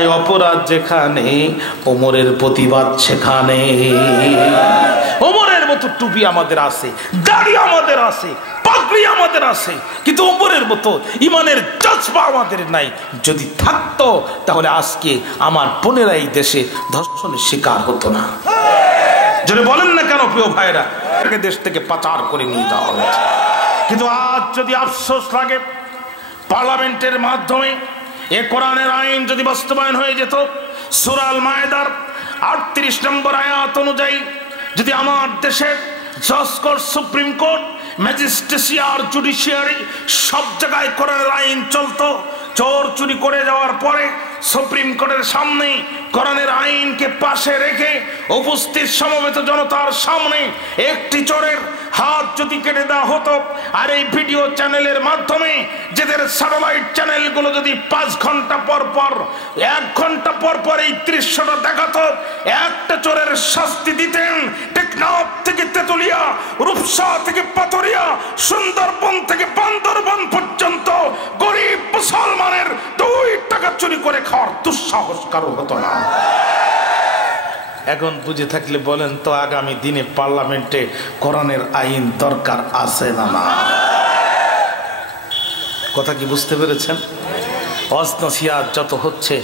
অন্যায় অপরাধ যেখানে, ওমরের প্রতিবাদ সেখানে। ওমরের মতো টুপি আমাদের আছে, দাড়ি আমাদের আছে, পাগড়ি আমাদের আছে, কিন্তু ওমরের মতো ইমানের জজবা আমাদের নাই। যদি থাকতো তাহলে আজকে আমার বোনেরা এই দেশে ধর্ষণের শিকার হতো না। যদি বলেন না কেন প্রিয় ভাইরা, দেশ থেকে পাচার করে নিয়ে যাওয়া হয়েছে। কিন্তু আজ যদি আফসোস লাগে, পার্লামেন্টের মাধ্যমে এ কোরআনের আইন যদি বাস্তবায়ন হয়ে যেত, সূরা আল মায়েদার 38 নম্বর আয়াত অনুযায়ী যদি আমার দেশের জজ কোর্ট, সুপ্রিম কোর্ট, ম্যাজিস্ট্রেসিয়ার, জুডিশিয়ারি সব জায়গায় কোরআনের আইন চলতো, চোর চুরি করে যাওয়ার পরে সুপ্রিম কোর্টের সামনে কোরআনের আইনকে পাশে রেখে উপস্থিত সমবেত জনতার সামনে একটি চোরের হাত যদি কেটে দেওয়া হতো, আর এই ভিডিও চ্যানেলের মাধ্যমে যাদের স্যাটেলাইট চ্যানেলগুলো যদি 5 ঘন্টা পর পর 1 ঘন্টা পর পর এই দৃশ্যটা দেখাতো, একটা চোরের শাস্তি দিতেন। টেকনাফ থেকে তেতুলিয়া, রূপসা থেকে পাথরিয়া, সুন্দরবন থেকে বান্দরবন পর্যন্ত গরিব মুসলমানের 2 টাকা চুরি করে খাওয়ার দুঃসাহস কারো হতো না। এখন বুঝে থাকলে বলেন তো, আগামী দিনে পার্লামেন্টে কোরআনের আইন দরকার আছে না? না। কথা কি বুঝতে পেরেছেন? অজনসিয়াত যত হচ্ছে,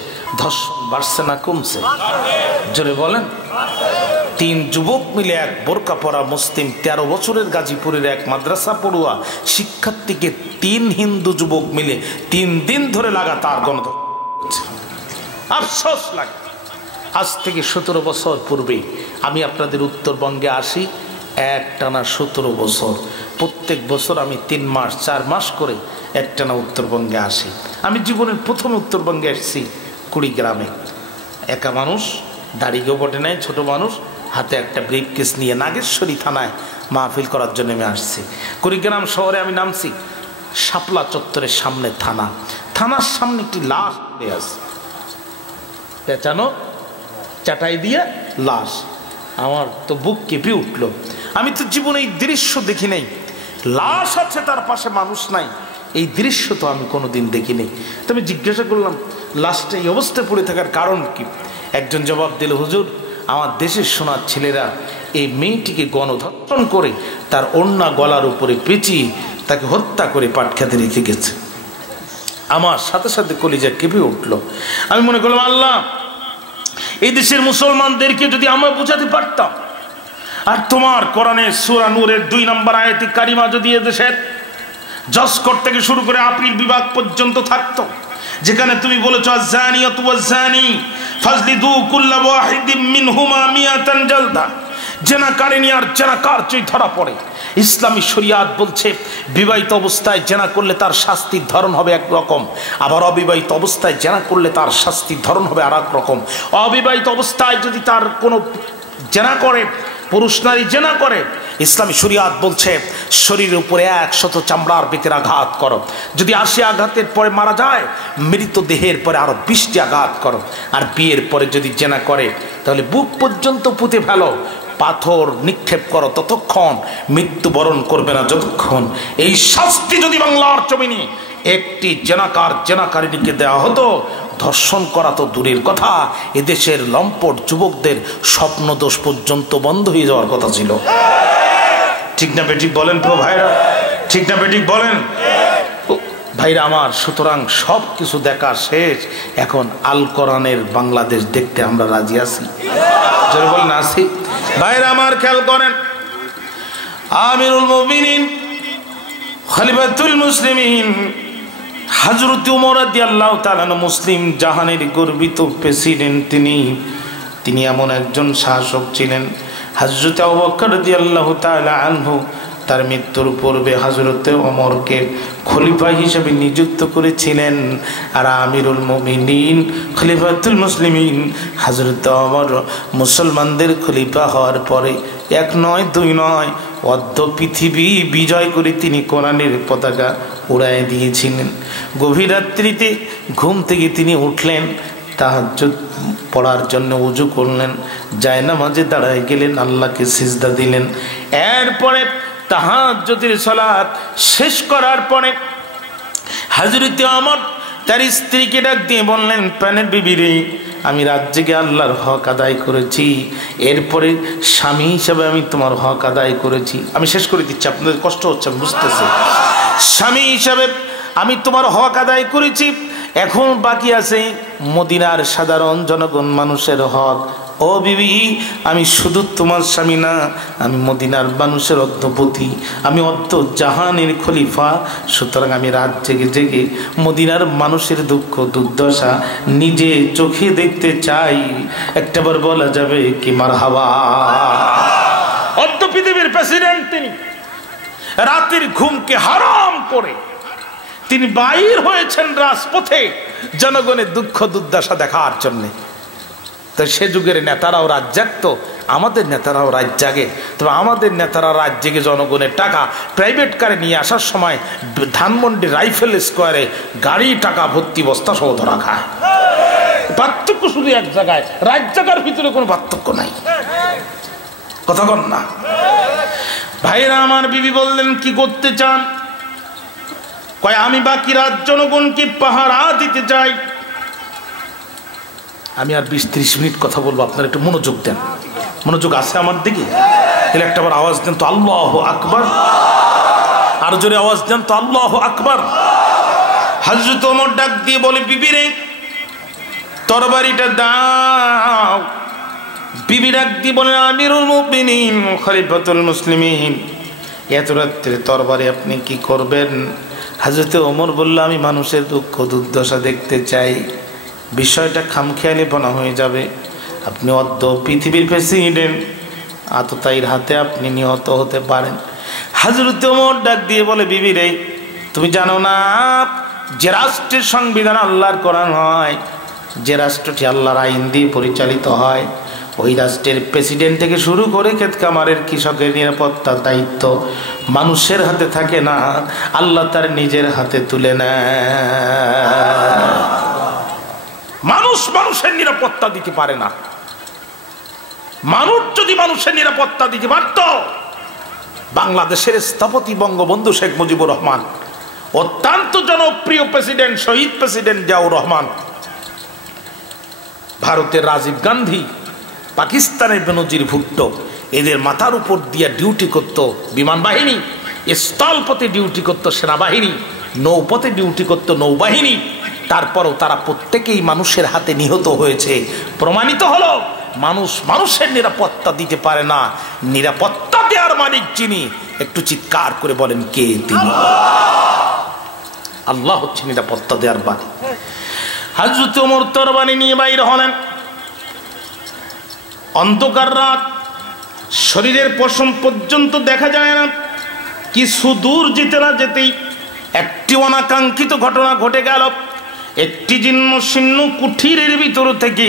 ধর্ষণ বাড়ছে না কমছে? জোরে বলেন। 3 যুবক মিলে এক বোরকা পরা মুসলিম 13 বছরের গাজীপুরের এক মাদ্রাসা পড়ুয়া শিক্ষার্থীকে 3 হিন্দু যুবক মিলে 3 দিন ধরে লাগাতার গণধর্ষণ। আফসোস লাগে। আজ থেকে 17 বছর পূর্বে আমি আপনাদের উত্তরবঙ্গে আসি, একটানা 17 বছর। প্রত্যেক বছর আমি 3 মাস 4 মাস করে একটানা উত্তরবঙ্গে আসি। আমি জীবনের প্রথম উত্তরবঙ্গে এসেছি কুড়িগ্রামে। একা মানুষ, দাড়িও বটে নাই, ছোট মানুষ, হাতে একটা ব্রিফকেস নিয়ে নাগেশ্বরী থানায় মাহফিল করার জন্য আমি আসছি। কুড়িগ্রাম শহরে আমি নামছি, শাপলা চত্বরের সামনে থানা, থানার সামনে একটি লাশ পড়ে আছে, পেঁচানো চাটাই দিয়ে লাশ। আমার তো বুক কেঁপে উঠলো। আমি তো জীবনে এই দৃশ্য দেখি নাই, লাশ আছে তার পাশে মানুষ নাই, এই দৃশ্য তো আমি কোনোদিন দেখিনি। তো আমি জিজ্ঞাসা করলাম, লাশটা এই অবস্থায় পড়ে থাকার কারণ কি? একজন জবাব দিল, হুজুর, আমার দেশের সোনার ছেলেরা এই মেয়েটিকে গণধর্ষণ করে তার ওড়না গলার উপরে পেঁচিয়ে তাকে হত্যা করে পাট খেতে রেখে গেছে। আমার সাথে সাথে কলিজা কেঁপে উঠলো। আমি মনে করলাম, আল্লাহ, এই দেশের মুসলমানদেরকে যদি আমরা বুঝাতে পারতাম, আর তোমার কোরআনের সূরা নূরের 2 নম্বর আয়াতে কারিমা যদি এদেশের জজ কোর্ট থেকে শুরু করে আপিল বিভাগ পর্যন্ত থাকতো, যেখানে তুমি বলেছো আয-যানিয়াতু ওয়াজ-যানি ফাজলিদু কুল্লা ওয়াহিদিম মিনহুমা মিয়াতান জালদা, জেনাকারিনী আর জেনাকার যদি ধরা পড়ে, ইসলামী শরিয়াত বলছে বিবাহিত অবস্থায় জেনা করলে তার শাস্তির ধরন হবে এক রকম, আবার অবিবাহিত অবস্থায় জেনা করলে তার শাস্তির ধরন হবে আর এক রকম। অবিবাহিত অবস্থায় যদি তার কোনো জেনা করে, পুরুষ নারী জেনা করে, ইসলামী শরিয়াত বলছে শরীরের উপরে 100 চামড়ার বেতের আঘাত করো। যদি 80 আঘাতের পরে মারা যায়, মৃতদেহের পরে আরো 20টি আঘাত করো। আর বিয়ের পরে যদি জেনা করে, তাহলে বুক পর্যন্ত পুঁতে ফেলো, পাথর নিক্ষেপ করো, ততক্ষণ মৃত্যুবরণ করবে না যতক্ষণ। এই শাস্তি যদি বাংলার জমিনে একটি জেনাকারিনীকে দেওয়া হতো, ধর্ষণ করা তো দূরের কথা, এদেশের লম্পট যুবকদের স্বপ্ন দোষ পর্যন্ত বন্ধ হয়ে যাওয়ার কথা ছিল। ঠিক না বেঠিক বলেন তো ভাইরা? ঠিক না বেঠিক বলেন ভাইরা আমার? সুতরাং সব কিছু দেখা শেষ, এখন আল কোরআনের বাংলাদেশ দেখতে আমরা রাজি আছি। জোরে বলেন আছি? ভাইরা আমার খেয়াল করেন, আমিরুল মুমিনিন খলিফাতুল মুসলিমিন হযরত ওমর রাদিয়াল্লাহু তাআলা মুসলিম জাহানের গর্বিত প্রেসিডেন্ট, তিনি এমন একজন শাসক ছিলেন। হযরত আবু বকর রাদিয়াল্লাহু তাআলা আনহু তার মৃত্যুর পূর্বে হযরত ওমরকে খলিফা হিসেবে নিযুক্ত করেছিলেন। আর আমিরুল মুমিনিন খলিফাতুল মুসলিমিন হযরত ওমর মুসলমানদের খলিফা হওয়ার পরে 1 নয় 2 নয়, অর্ধ পৃথিবী বিজয় করে তিনি কোরআনের পতাকা উড়ায় দিয়েছিলেন। গভীর রাত্রিতে ঘুম থেকে তিনি উঠলেন, তাহাজ্জুদ পড়ার জন্য ওযু করলেন, জায়নামাজে দাঁড়ায় গেলেন, আল্লাহকে সিজদা দিলেন। এরপরে তাহাজ্জুদের সালাত শেষ করার পরে হযরত ওমর তার স্ত্রীকে ডাক দিয়ে বললেন, প্রাণের বিবি রে, আমি রাত জেগে আল্লাহর হক আদায় করেছি, এরপরে স্বামী হিসাবে আমি তোমার হক আদায় করেছি। আমি শেষ করে দিচ্ছি, আপনাদের কষ্ট হচ্ছে আমি বুঝতেছি। স্বামী হিসাবে আমি তোমার হক আদায় করেছি, এখন বাকি আছে মদিনার সাধারণ জনগণ মানুষের হক। ও বিবি, আমি শুধু তোমার স্বামী না, আমি মদিনার মানুষের অধ্যপতি, আমি অর্ধ জাহানের খলিফা। সুতরাং আমি রাত জেগে জেগে মদিনার মানুষের দুঃখ দুর্দশা নিজে চোখে দেখতে চাই। একটাবার বলা যাবে কি মারহাবা। অর্ধ পৃথিবীর প্রেসিডেন্ট তিনি, রাতের ঘুমকে হারাম করে তিনি বাইর হয়েছেন রাজপথে জনগণের দুঃখ দুর্দশা দেখার জন্যে। তো সে যুগের নেতারাও রাত জাগতো, আমাদের নেতারাও রাত জাগে। তবে আমাদের নেতারা রাত জেগে জনগণের টাকা প্রাইভেট কারে নিয়ে আসার সময় ধানমন্ডি রাইফেল স্কোয়ারে গাড়ি টাকা ভর্তি বস্তা সহ ধরা খায়। পার্থক্য শুধু এক জায়গায়, রাত জাগার ভিতরে কোনো পার্থক্য নাই। কথা বল না ভাইরা আমার। বিবি বললেন, কি করতে চান? কয়, আমি বাকি রাত জনগণকে পাহারা দিতে চাই। আমি আর 20-30 মিনিট কথা বলবো, আপনারা একটু মনোযোগ দেন। মনোযোগ আছে আমার দিকে? তাহলে একটাবার আওয়াজ দেন তো আল্লাহু আকবার। আরো জোরে আওয়াজ দেন তো আল্লাহু আকবার। হযরত ওমর ডাক দিয়ে বলে, বিবি রে, তরবারিটা দাও। বিবি ডাক দিয়ে বলে, আমিরুল মুমিনিন খলিফাতুল মুসলিমিন, এত রাত্রে তরবারি আপনি কি করবেন? হযরত ওমর বলল, আমি মানুষের দুঃখ দুর্দশা দেখতে চাই। বিষয়টা খামখেয়ালিপনা হয়ে যাবে। আপনি অর্ধ পৃথিবীর প্রেসিডেন্ট, আততায়ীর হাতে আপনি নিহত হতে পারেন। হযরত ওমর ডাক দিয়ে বলে, বিবি রে, তুমি জানো না যে রাষ্ট্রের সংবিধান আল্লাহর কোরআন হয়, যে রাষ্ট্রটি আল্লাহর আইন দিয়ে পরিচালিত হয়, ওই রাষ্ট্রের প্রেসিডেন্ট থেকে শুরু করে ক্ষেত খামারের কৃষকের নিরাপত্তার দায়িত্ব মানুষের হাতে থাকে না, আল্লাহ তার নিজের হাতে তুলে নেয়। মানুষ মানুষের নিরাপত্তা দিতে পারে না। মানুষ যদি মানুষের নিরাপত্তা দিতে পারত, বাংলাদেশের স্থপতি বঙ্গবন্ধু শেখ মুজিবুর রহমান, অত্যন্ত জনপ্রিয় প্রেসিডেন্ট শহীদ প্রেসিডেন্ট জিয়াউর রহমান, ভারতের রাজীব গান্ধী, পাকিস্তানের বেনজির ভুট্টো, এদের মাথার উপর দিয়ে ডিউটি করত বিমান বাহিনী, স্থলপথে ডিউটি করত সেনাবাহিনী, নৌপথে ডিউটি করত নৌবাহিনী। তারপরও তারা প্রত্যেকেই মানুষের হাতে নিহত হয়েছে। প্রমাণিত হলো মানুষ মানুষের নিরাপত্তা দিতে পারে না। নিরাপত্তা দেওয়ার মালিক যিনি, একটু চিৎকার করে বলেন কে? তিনি আল্লাহ হচ্ছে নিরাপত্তা দেওয়ার মালিক। হযরত ওমর তরবারি নিয়ে বাইরে হলেন। অন্ধকার রাত, শরীরের পশম পর্যন্ত দেখা যায় না। কিছু দূর যেতে না যেতেই একটি অনাকাঙ্ক্ষিত ঘটনা ঘটে গেল। একটি জীর্ণ শীর্ণ কুঠিরের ভিতর থেকে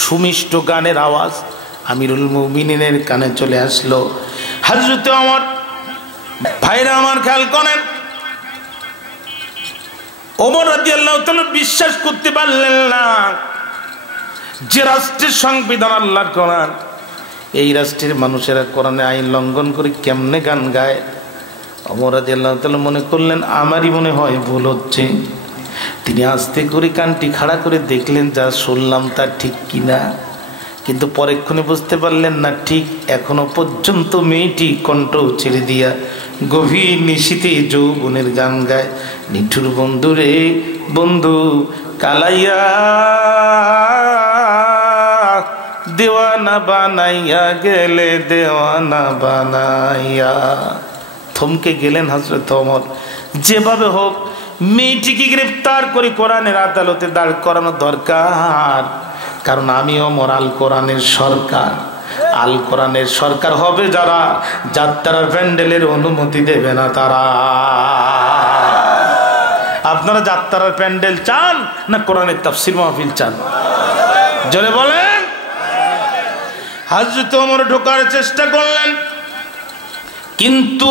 সুমিষ্ট গানের আওয়াজ আমিরুল মুমিনিনের কানে চলে আসলো। হযরত ওমর, ভাইরা আমার খেয়াল করেন, ওমর রাদিয়াল্লাহু তাআলা বিশ্বাস করতে পারলেন না যে রাষ্ট্রের সংবিধান আল্লাহর কোরআন, এই রাষ্ট্রের মানুষেরা কোরআনে আইন লঙ্ঘন করে কেমনে গান গায়। ওমর রাদিয়াল্লাহু তাআলা মনে করলেন আমারই মনে হয় ভুল হচ্ছে। তিনি আস্তে করে কানটি খাড়া করে দেখলেন যা শুনলাম তা ঠিক কিনা, কিন্তু পরেক্ষণে বুঝতে পারলেন না ঠিক। এখনো পর্যন্ত মেয়েটি কণ্ঠ ছেড়ে দিয়া গভীর নিশীথে যৌবনের গান গায়। নিঠুর বন্ধু রে বন্ধু কালাইয়া, দেওয়ানা বানাইয়া গেলে দেওয়ানা বানাইয়া। থমকে গেলেন হযরত ওমর। যেভাবে হোক মেয়েটিকে গ্রেফতার করে কোরআনের আদালতে দাঁড় করানো দরকার, কারণ আমি ওমর আল কোরআনের সরকার। আল কোরআনের সরকার হবে যারা, যাত্রার প্যান্ডেলের অনুমতি দেবে না তারা। আপনারা যাত্রার প্যান্ডেল চান না কোরআনের তাফসীর মাহফিল চান? জোরে বলেন। হযরত ওমর ঢোকার চেষ্টা করলেন, কিন্তু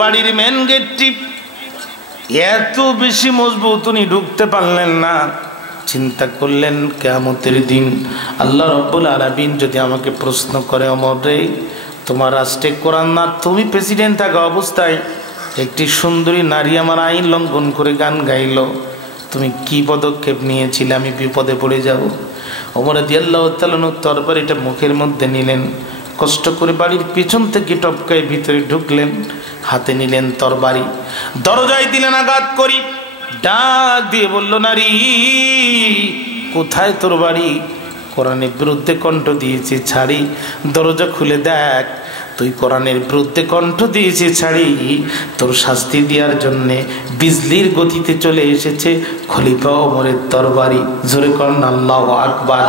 বাড়ির মেন গেটটি এত বেশি মজবুত উনি ঢুকতে পারলেন না। চিন্তা করলেন কিয়ামতের দিন আল্লাহ রাব্বুল আলামিন যদি আমাকে প্রশ্ন করে, ওমর রে তোমার রাষ্ট্রে কোরআন না, তুমি প্রেসিডেন্ট থাকা অবস্থায় একটি সুন্দরী নারী আমার আইন লঙ্ঘন করে গান গাইল, তুমি কি পদক্ষেপ নিয়েছিলে? আমি বিপদে পড়ে যাব। ওমর রাদিয়াল্লাহু তাআলা তরবারিটা মুখের মধ্যে নিলেন, কষ্ট করে বাড়ির পিছন থেকে টপকায় ভিতরে ঢুকলেন, হাতে নিলেন তরবারি, দরজায় দিলেন আঘাত করি, ডাক দিয়ে বলল, নারী কোথায় তোর বাড়ি? কোরআনের বিরুদ্ধে কণ্ঠ দিয়েছি, ছাড়ি, দরজা খুলে দেখ। তুই কোরআনের বিরুদ্ধে কণ্ঠ দিয়েছি, ছাড়ি, তোর শাস্তি দেওয়ার জন্যে বিজলির গতিতে চলে এসেছে খলিফা ওমরের তরবারি। জোরে করেন আল্লাহু আকবার।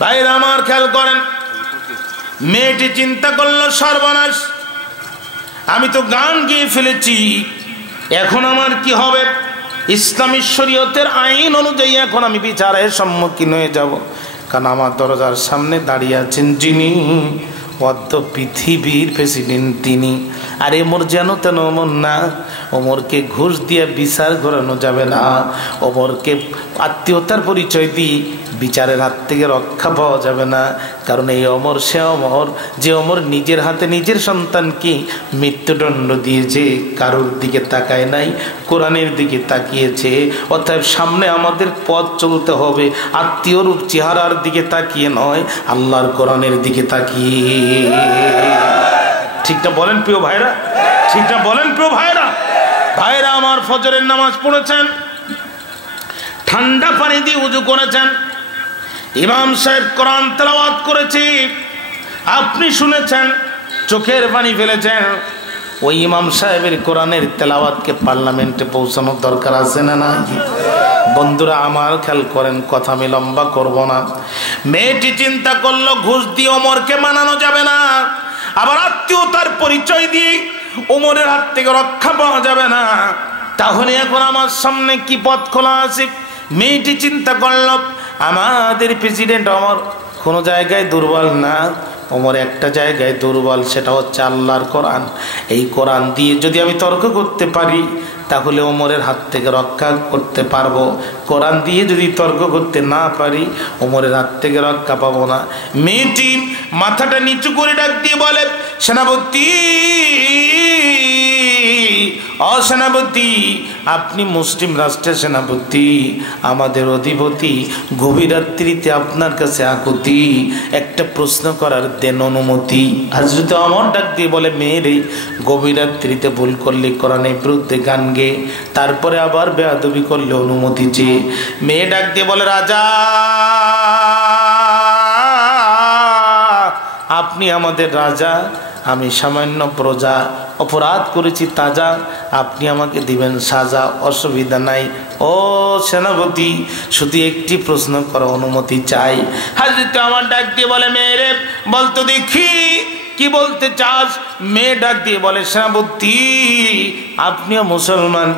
ভাইরা আমার খেয়াল করেন, মেয়েটি চিন্তা করলো, সর্বনাশ, আমি তো গান গেয়ে ফেলেছি, এখন আমার কি হবে? ইসলামী শরীয়তের আইন অনুযায়ী এখন আমি বিচারের সম্মুখীন হয়ে যাব, কারণ আমার দরজার সামনে দাঁড়িয়ে আছেন যিনি অর্ধ পৃথিবীর প্রেসিডেন্ট, তিনি। আর ওমর যেন তেন ওমর না, ওমরকে ঘুষ দিয়ে বিচার ঘোরানো যাবে না, ওমরকে আত্মীয়তার পরিচয় দিয়ে বিচারের হাত থেকে রক্ষা পাওয়া যাবে না, কারণ এই ওমর সে ওমর যে ওমর নিজের হাতে নিজের সন্তানকে মৃত্যুদণ্ড দিয়েছে, কারোর দিকে তাকায় নাই, কোরআনের দিকে তাকিয়েছে। অর্থাৎ সামনে আমাদের পথ চলতে হবে আত্মীয় রূপ চেহারার দিকে তাকিয়ে নয়, আল্লাহর কোরআনের দিকে তাকিয়ে। ঠিকটা বলেন প্রিয় ভাইরা, ঠিকটা বলেন প্রিয় ভাইরা। ভাইরা আমার ফজরের নামাজ পড়েছেন, ঠান্ডা পানি দিয়ে উযু করেছেন, ইমাম সাহেব কোরআন তেলাওয়াত করেছি, আপনি শুনেছেন, চোখের পানি ফেলেছেন। ওই ইমাম সাহেবের কোরআনের তেলাওয়াতকে পার্লামেন্টে পৌঁছানোর দরকার আছে না নাই? বন্ধুরা আমার খেয়াল করেন, কথা আমি লম্বা করব না। মেয়েটি চিন্তা করলো, ঘুষ দিয়ে ওমরকে মানানো যাবে না, আবার আত্মীয়তার পরিচয় দিয়ে ওমরের হাত থেকে রক্ষা পাওয়া যাবে না, তাহলে এখন আমার সামনে কি পথ খোলা আছে? মেয়েটি চিন্তা করলো, আমাদের প্রেসিডেন্ট ওমর কোনো জায়গায় দুর্বল না, ওমর একটা জায়গায় দুর্বল, সেটা হচ্ছে আল্লাহর কোরআন। এই কোরআন দিয়ে যদি আমি তর্ক করতে পারি তাহলে ওমরের হাত থেকে রক্ষা করতে পারবো, কোরআন দিয়ে যদি তর্ক করতে না পারি ওমরের হাত থেকে রক্ষা পাবো না। মেয়েটি মাথাটা নিচু করে ডাক দিয়ে বলে, সেনাপতি, সেনাপতি, আপনি মুসলিম রাষ্ট্রের সেনাপতি, আমাদের অধিপতি, গভীর রাত্রিতে আপনার কাছে আকুতি, একটা প্রশ্ন করার দেন অনুমতি। হযরত ওমর ডাক দিয়ে বলে, মেয়েরে, গভীর রাত্রিতে ভুল করলে কোরআনের বিরুদ্ধে গান গে, তারপরে আবার বেয়াদবি করলে অনুমতি চেয়ে। মেয়ে ডাক দিয়ে বলে, রাজা, আপনি আমাদের রাজা, আমি সামান্য প্রজা, অপরাধ করেছি তাজা, আপনি আমাকে দিবেন সাজা, অসুবিধা নাই। ও সেনাপতি, শুধু একটি প্রশ্ন করার অনুমতি চাই। হযরত ওমর ডাক দিয়ে বলে, মেয়েরে, বলতো দেখি কি বলতে চাস? মেয়ে ডাক দিয়ে বলে, সেনাপতি, আপনিও মুসলমান,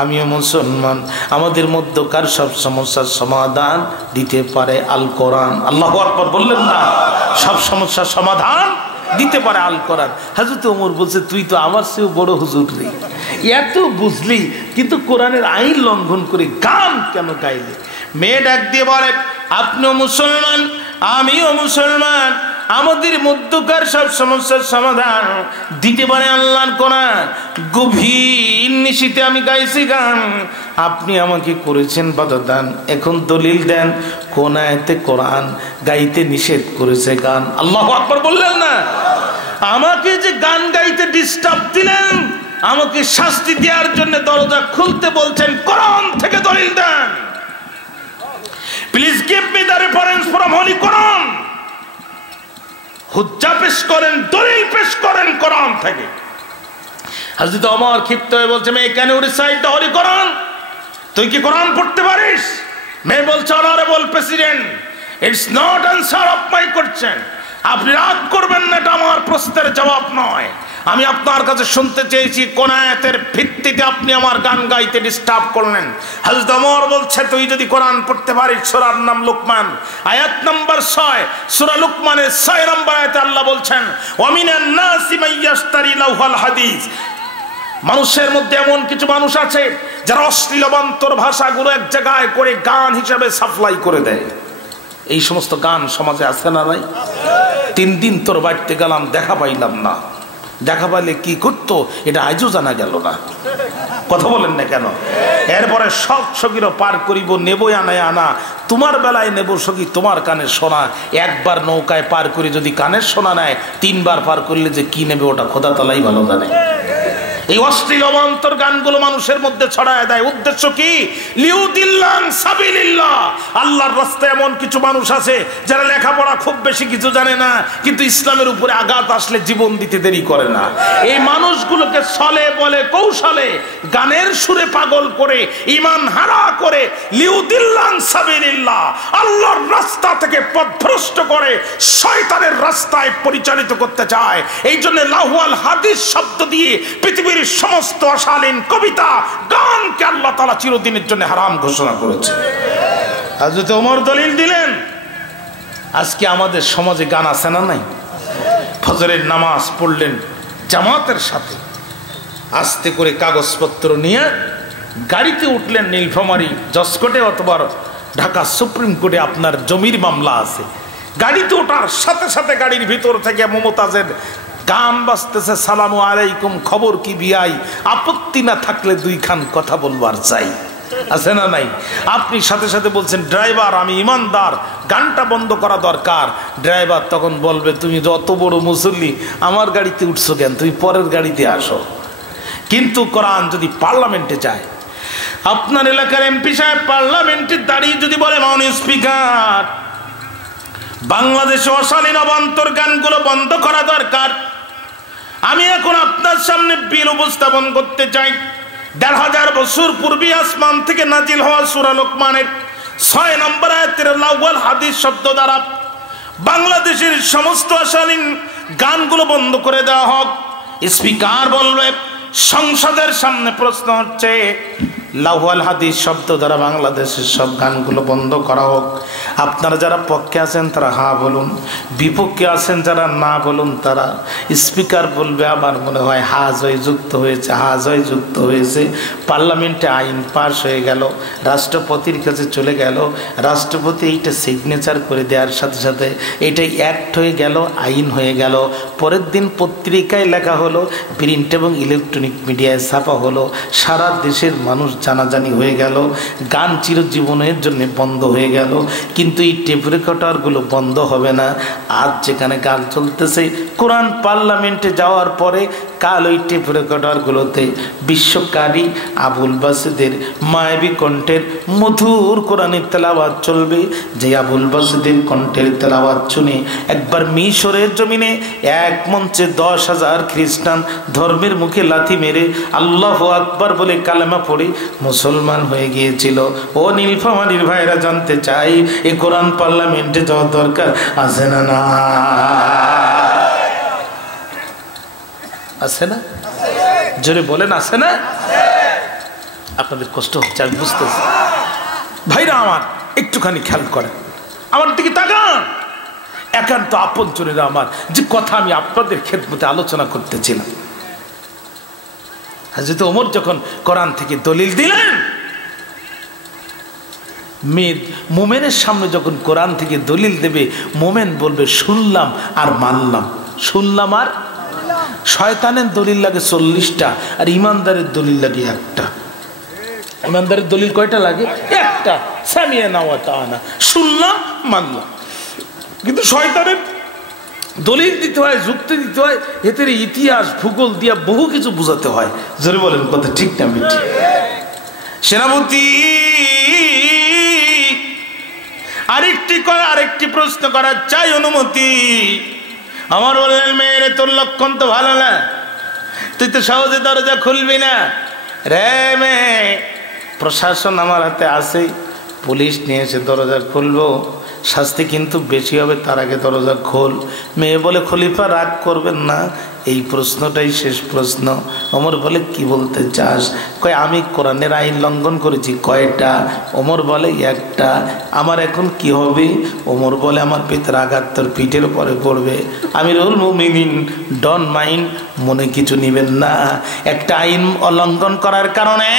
আমিও মুসলমান, আমাদের মধ্যকার সব সমস্যার সমাধান দিতে পারে আল কোরআন। আল্লাহু আকবার বললেন না? সব সমস্যার সমাধান দিতে পারে আল কোরআন। হযরত ওমর বলছে, তুই তো আমার চেয়েও বড় হুজুর রে, এত বুঝলি কিন্তু কোরআনের আইন লঙ্ঘন করে গান কেন গাইলে? মেয়ে ডাক দিয়ে বলে, আপনিও মুসলমান, আমিও মুসলমান, আমাদের মধ্যকার সব সমস্যার সমাধান দিতে পারে আল্লাহর কোরআন। গভীর নিশীতে আমি গাইছি গান, আপনি আমাকে করেছেন বাধা দান, এখন দলিল দেন কোন আয়াতে কোরআন গাইতে নিষেধ করেছে গান? আল্লাহু আকবার বললেন না? আমাকে যে গান গাইতে ডিস্টার্ব দিলেন, আমাকে শাস্তি দেওয়ার জন্য দরজা খুলতে বলছেন, কোরআন থেকে দলিল দেন। Please give me the reference from holy Quran. হুজ্জা পেশ করেন, দলিল পেশ করেন কোরআন থেকে। হযরত ওমর ক্ষিপ্ত হয়ে বলছে, মেয়ে, can you recite the holy Quran? তুই কি কোরআন পড়তে পারিস? মেয়ে বলছে, honourable president, it's not answer of my question. আপনি রাগ করবেন না, এটা আমার প্রশ্নের জবাব নয়। আমি আপনার কাছে শুনতে চেয়েছি কোন আয়াতের ভিত্তিতে আপনি আমার গান গাইতে ডিস্টার্ব করলেন। হযরত ওমর বলছে, তুই যদি কোরআন পড়তে পারিস, সূরার নাম লুকমান, আয়াত নাম্বার 6, সূরা লুকমানের 6 নম্বর আয়াতে আল্লাহ বলছেন, ওয়া মিনান নাসি মাইয়াশতারি লাহওয়াল হাদিস। মানুষের মধ্যে এমন কিছু মানুষ আছে যারা অশ্লীল অবান্তর ভাষাগুলো এক জায়গায় করে গান হিসেবে সাপ্লাই করে দেয়। এই সমস্ত গান সমাজে আছে না নাই? 3 দিন তোর বাড়িতে গেলাম, দেখা পাইলাম না, দেখা পাইলে কি করতো এটা আজও জানা গেল না। কথা বলেন না কেন? এরপরে সব সগিরও পার করিব, নেবই আনায় আনা, তোমার বেলায় নেব সগি তোমার কানের সোনা। একবার নৌকায় পার করি যদি কানের সোনা নেয়, 3 বার পার করলে যে কি নেবে ওটা খোদা তালাই ভালো জানে। এই অশ্লীল অবান্তর গানগুলো মানুষের মধ্যে ছড়ায় দেয়। উদ্দেশ্য কি? লিউদিল্লান সাবিলিল্লাহ। আল্লাহর রাস্তায় এমন কিছু মানুষ আছে যারা লেখাপড়া খুব বেশি কিছু জানে না, কিন্তু ইসলামের উপরে আঘাত আসলে জীবন দিতে দেরি করে না। এই মানুষগুলোকে ছলে বলে কৌশলে গানের সুরে পাগল করে, ইমান হারা করে, লিউদিল্লান সাবিলিল্লাহ, আল্লাহর রাস্তা থেকে পথভ্রষ্ট করে শয়তানের রাস্তায় পরিচালিত করতে চায়। এই জন্য লাহওয়াল হাদিস শব্দ দিয়ে পৃথিবীর সমস্ত অশালীন কবিতা গানকে আল্লাহ তাআলা চিরদিনের জন্য হারাম ঘোষণা করেছে। হযরত ওমর দলিল দিলেন। আজকে আমাদের সমাজে গান আছে না নাই? ফজরের নামাজ পড়লেন জামাতের সাথে, আস্তে করে কাগজপত্র নিয়ে গাড়িতে উঠলেন, নীলফামারী জজকোর্টে অথবা ঢাকা সুপ্রিম কোর্টে আপনার জমির মামলা আছে। গাড়িতে ওঠার সাথে সাথে গাড়ির ভিতর থেকে মমতাজের গান বাজতেছে, সালামু আলাইকুম, খবর কি বিয়াই, আপত্তি না থাকলে 2 খান কথা বলবার চাই। আছে না নাই? আপনি সাথে সাথে বলছেন ড্রাইভার আমি ইমানদার, গানটা বন্ধ করা দরকার। ড্রাইভার তখন বলবে তুমি যত বড় মুসল্লি, আমার গাড়িতে উঠছো কেন, তুমি পরের গাড়িতে আসো। কিন্তু কোরআন যদি পার্লামেন্টে যায়, আপনার এলাকার এমপি সাহেব পার্লামেন্টে দাঁড়িয়ে যদি বলে মাননীয় স্পিকার, বাংলাদেশে অশালীন অবান্তর গানগুলো বন্ধ করা দরকার, আমি এখন আপনার সামনে বিল উপস্থাপন করতে চাই। 1500 বছর পূর্বে আসমান থেকে নাজিল হওয়া সূরা লোকমানের 6 নম্বর আয়াতের লাওয়াল হাদিস শব্দ দ্বারা বাংলাদেশের সমস্ত অশালীন গানগুলো বন্ধ করে দেওয়া হোক। স্পিকার বলবে সংসদের সামনে প্রশ্ন হচ্ছে, লাওয়াল হাদিস শব্দ দ্বারা বাংলাদেশের সব গানগুলো বন্ধ করা হোক। আপনারা যারা পক্ষে আছেন তারা হা বলুন, বিপক্ষে আছেন যারা না বলুন তারা। স্পিকার বলবে আমার মনে হয় হা জয় যুক্ত হয়েছে, হা জয় যুক্ত হয়েছে। পার্লামেন্টে আইন পাস হয়ে গেল, রাষ্ট্রপতির কাছে চলে গেল, রাষ্ট্রপতি এইটা সিগনেচার করে দেওয়ার সাথে সাথে এটাই অ্যাক্ট হয়ে গেল, আইন হয়ে গেল। পরের দিন পত্রিকায় লেখা হলো, প্রিন্ট এবং ইলেকট্রনিক মিডিয়ায় ছাপা হলো, সারা দেশের মানুষ জানাজানি হয়ে গেল, গান চিরজীবনের জন্য বন্ধ হয়ে গেল। কিন্তু এই টেপ রেকর্ডারগুলো বন্ধ হবে না। আজ যেখানে গান চলতেছে, কোরআন পার্লামেন্টে যাওয়ার পরে কাল ওই টেপ রেকর্ডারগুলোতে বিশ্বকারী আবুল বাসিদের মায়াবী কণ্ঠের মধুর কোরআনের তেলাওয়াত চলবে। যে আবুল বাসিদের কণ্ঠের তেলাওয়াত শুনে একবার মিশরের জমিনে এক মঞ্চে 10,000 খ্রিস্টান ধর্মের মুখে লাথি মেরে আল্লাহু আকবার বলে কালেমা পড়ে মুসলমান হয়ে গিয়েছিল। ও নীলফামারীর ভাইরা জানতে চাই, এই কোরআন পার্লামেন্টে যাওয়া দরকার আছে না? না আছে না? জোরে বলেন আছে না? আপনাদের কষ্ট হচ্ছে আমি বুঝতেছি। ভাইরা আমার একটুখানি খেয়াল করেন, আমার দিকে তাকান। একান্ত আপন জনেরা আমার, যে কথা আমি আপনাদের খেদমতে আলোচনা করতেছিলাম, হযরত ওমর যখন কোরআন থেকে দলিল দিলেন, মোমেনের সামনে যখন কোরআন থেকে দলিল দেবে, মোমেন বলবে শুনলাম আর মানলাম, শুনলাম আর। শয়তানের দলিল লাগে 40টা, আর ইমানদারের দলিল লাগে 1টা। ইমানদারের দলিল কয়টা লাগে? 1টা। সামিয়ানা ওয়া তাআনা, শুনলাম মানলাম। কিন্তু শয়তানের দলিল দিতে হয়, যুক্তি দিতে হয়, এতে ইতিহাস ভূগোল দিয়া বহু কিছু বোঝাতে হয়। জোরে বলেন কথা ঠিক না মিথ্যা? সেনাপতি আরেকটি প্রশ্ন করার চাই, অনুমতি। আমার বললেন মেয়েরে তোর লক্ষণ তো ভালো না, তুই তো সহজে দরজা খুলবি না রে মেয়ে। প্রশাসন আমার হাতে আছে, পুলিশ নিয়ে এসে দরজা খুলবো, শাস্তি কিন্তু বেশি হবে, তার আগে দরজা খোল। মেয়ে বলে খলিফা রাগ করবেন না, এই প্রশ্নটাই শেষ প্রশ্ন। ওমর বলে কি বলতে চাস? কয় আমি কোরআনের আইন লঙ্ঘন করেছি। কয়টা? ওমর বলে 1টা। আমার এখন কি হবে? ওমর বলে আমার পিতার আঘাত তোর পিঠের উপরে পড়বে। আমিরুল মুমিনিন, ডন মাইন্ড, মনে কিছু নিবেন না। একটা আইন অলঙ্ঘন করার কারণে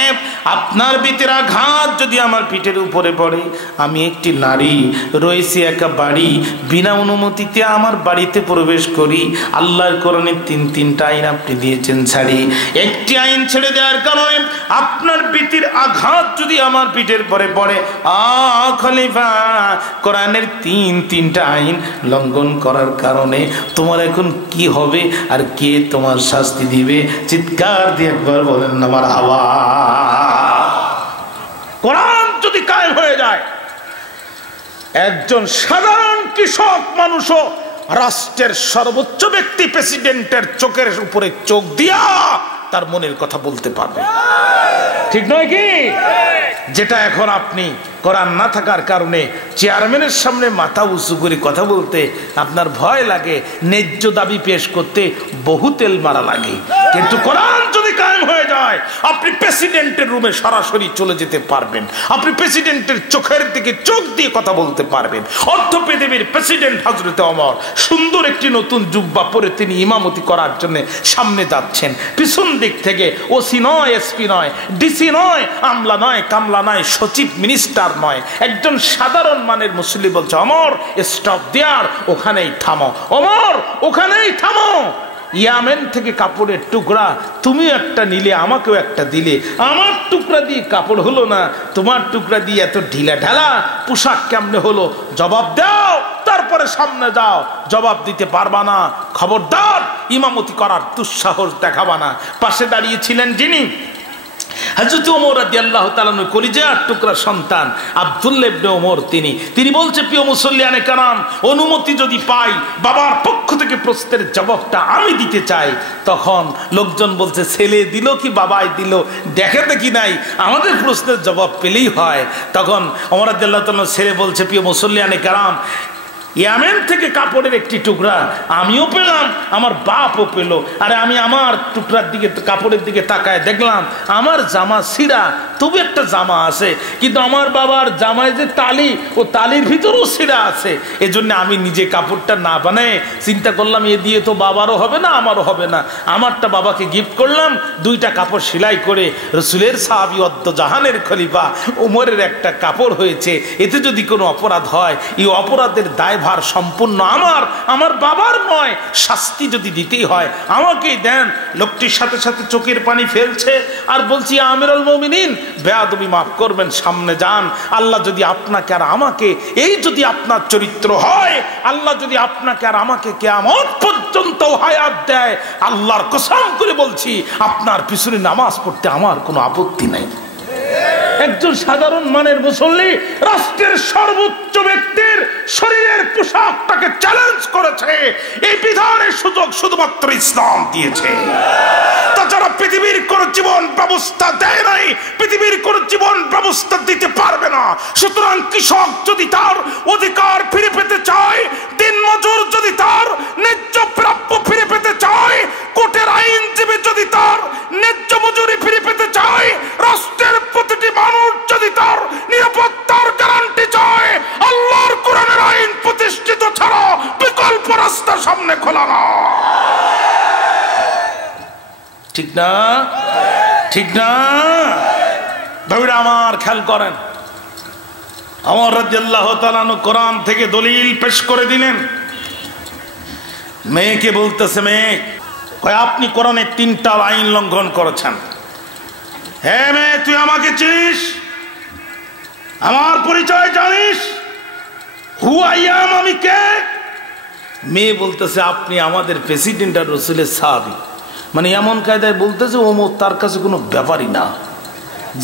আপনার পিঠের আঘাত যদি আমার পিঠের উপরে পড়ে, আমি একটি নারী, রয়েছি একা বাড়ি, বিনা অনুমতিতে আমার বাড়িতে প্রবেশ করি, আল্লাহর কোরআনের 3 তিনটা আইন আপনি দিয়েছেন ছাড়ি, একটি আইন ছেড়ে দেওয়ার কারণে আপনার পিঠের আঘাত যদি আমার পিঠের পরে পড়ে, খলিফা কোরআনের তিনটা আইন লঙ্ঘন করার কারণে তোমার এখন কি হবে আর কে তোমার শাস্তি দিবে? চিৎকার দিয়ে একবার বলেন না মারহাবা। কোরআন যদি কায়েম হয়ে যায়, একজন সাধারণ কৃষক মানুষও রাষ্ট্রের সর্বোচ্চ ব্যক্তি প্রেসিডেন্টের চোখের উপরে চোখ দিয়া তার মনের কথা বলতে পারবে, ঠিক নয় কি? যেটা এখন আপনি কোরআন না থাকার কারণে চেয়ারম্যানের সামনে মাথা উঁচু করে কথা বলতে আপনার ভয় লাগে, ন্যায্য দাবি পেশ করতে বহু তেল মারা লাগে। কিন্তু কোরআন যদি কায়েম হয়ে যায়, আপনি প্রেসিডেন্টের রুমে সরাসরি চলে যেতে পারবেন, আপনি প্রেসিডেন্টের চোখের দিকে চোখ দিয়ে কথা বলতে পারবেন। অর্ধ পৃথিবীর প্রেসিডেন্ট হযরতে ওমর সুন্দর একটি নতুন জুব্বা পরে তিনি ইমামতি করার জন্য সামনে যাচ্ছেন। পিছন দিক থেকে ওসি নয়, এসপি নয়, ডিসি নয়, আমলা নয়, কামলা নয়, সচিব, মিনিস্টার নয়, একজন সাধারণ মানের মুসল্লি বলছে, ওমর স্টপ দেয়ার, ওখানেই থামো, ওমর ওখানেই থামো। ইয়ামেন থেকে কাপড়ের টুকরা তুমি একটা নিলে, আমাকেও একটা দিলে, আমার টুকরা দিয়ে কাপড় হলো না, তোমার টুকরা দিয়ে এত ঢিলা ঢালা পোশাক কেমনে হলো? জবাব দাও, তারপরে সামনে যাও। জবাব দিতে পারবা না, খবরদার ইমামতি করার দুঃসাহস দেখাবা না। পাশে দাঁড়িয়েছিলেন যিনি হযরত ওমর রাদিয়াল্লাহু তাআলা কলিজার টুকরা সন্তান আব্দুল্লাহ ইবনে ওমর, তিনি বলছে, প্রিয় মুসল্লিয়ানে কারাম, অনুমতি যদি পাই বাবার পক্ষ থেকে প্রশ্নের জবাবটা আমি দিতে চাই। তখন লোকজন বলছে, ছেলে দিল কি বাবাই দিল, দেখে দেখি নাই, আমাদের প্রশ্নের জবাব পেলেই হয়। তখন ওমর রাদিয়াল্লাহু তাআলা ছেলে বলছে, প্রিয় মুসল্লিয়ানে কারাম, ইয়ামেন থেকে কাপড়ের একটি টুকরা আমিও পেলাম, আমার বাপও পেল। আরে আমি আমার টুকরার দিকে, কাপড়ের দিকে তাকায় দেখলাম আমার জামা ছিঁড়া, তবু একটা জামা আছে, কিন্তু আমার বাবার জামায় যে তালি, ও তালির ভিতরেও ছিঁড়া আছে। এজন্য আমি নিজে কাপড়টা না বানায় চিন্তা করলাম, এ দিয়ে তো বাবারও হবে না, আমারও হবে না, আমারটা বাবাকে গিফট করলাম। দুইটা কাপড় সেলাই করে রসুলের সাহাবী অদ্দ জাহানের খলিফা ওমরের একটা কাপড় হয়েছে। এতে যদি কোনো অপরাধ হয়, এই অপরাধের দায় ভার সম্পূর্ণ আমার বাবার নয়, শাস্তি যদি দিতেই হয় আমাকেই দেন। লোকটির সাথে সাথে চোখের পানি ফেলছে আর বলছি, আমিরুল মুমিনিন, বেয়াদবি মাফ করবেন, সামনে যান। আল্লাহ যদি আপনাকে আর আমাকে, এই যদি আপনার চরিত্র হয়, আল্লাহ যদি আপনাকে আর আমাকে কিয়ামত পর্যন্ত হায়াত দেয়, আল্লাহর কসম করে বলছি আপনার পিছনে নামাজ পড়তে আমার কোনো আপত্তি নাই। একজন সাধারণ মানের মুসল্লি রাষ্ট্রের সর্বোচ্চ ব্যক্তির শরীরের পোশাকটাকে চ্যালেঞ্জ করেছে। এই বিধানের সুযোগ শুধুমাত্র ইসলাম দিয়েছে, তাছাড়া পৃথিবীর কোন জীবন ব্যবস্থা দেয় নাই, পৃথিবীর কোন জীবন ব্যবস্থা দিতে পারবে না। সুতরাং কৃষক যদি তার অধিকার ফিরে পেতে চায়, দিনমজুর যদি তার ন্যায্য প্রাপ্য ফিরে পেতে চায়, কোর্টের আইনজীবী যদি তার ন্যায্য মজুরি ফিরে পেতে চায়, রাষ্ট্রের প্রতিটি মানুষ যদি তার নিরাপত্তার গ্যারান্টি চায়, আল্লাহর কোরআনের আইন প্রতিষ্ঠিত ছাড়া বিকল্প রাস্তা সামনে খোলা না। ঠিক না? ঠিক না? ভাইরা আমার, খেয়াল করেন, ওমর রাদিয়াল্লাহু তাআলা আনহু কোরআন থেকে দলিল পেশ করে দিলেন। মেয়েকে বলতেছে, মেয়ে, আপনি কোরআনের 3টা আইন লঙ্ঘন করেছেন। হ্যাঁ মেয়ে, তুই আমাকে চিনিস, আমার পরিচয় জানিস, হু আই অ্যাম, আমি কে? মেয়ে বলতেছে, আপনি আমাদের প্রেসিডেন্ট আর রাসূলের সাহাবী। মানে এমন কায়দায় বলতেছে ওমর তার কাছে কোনো ব্যাপারই না,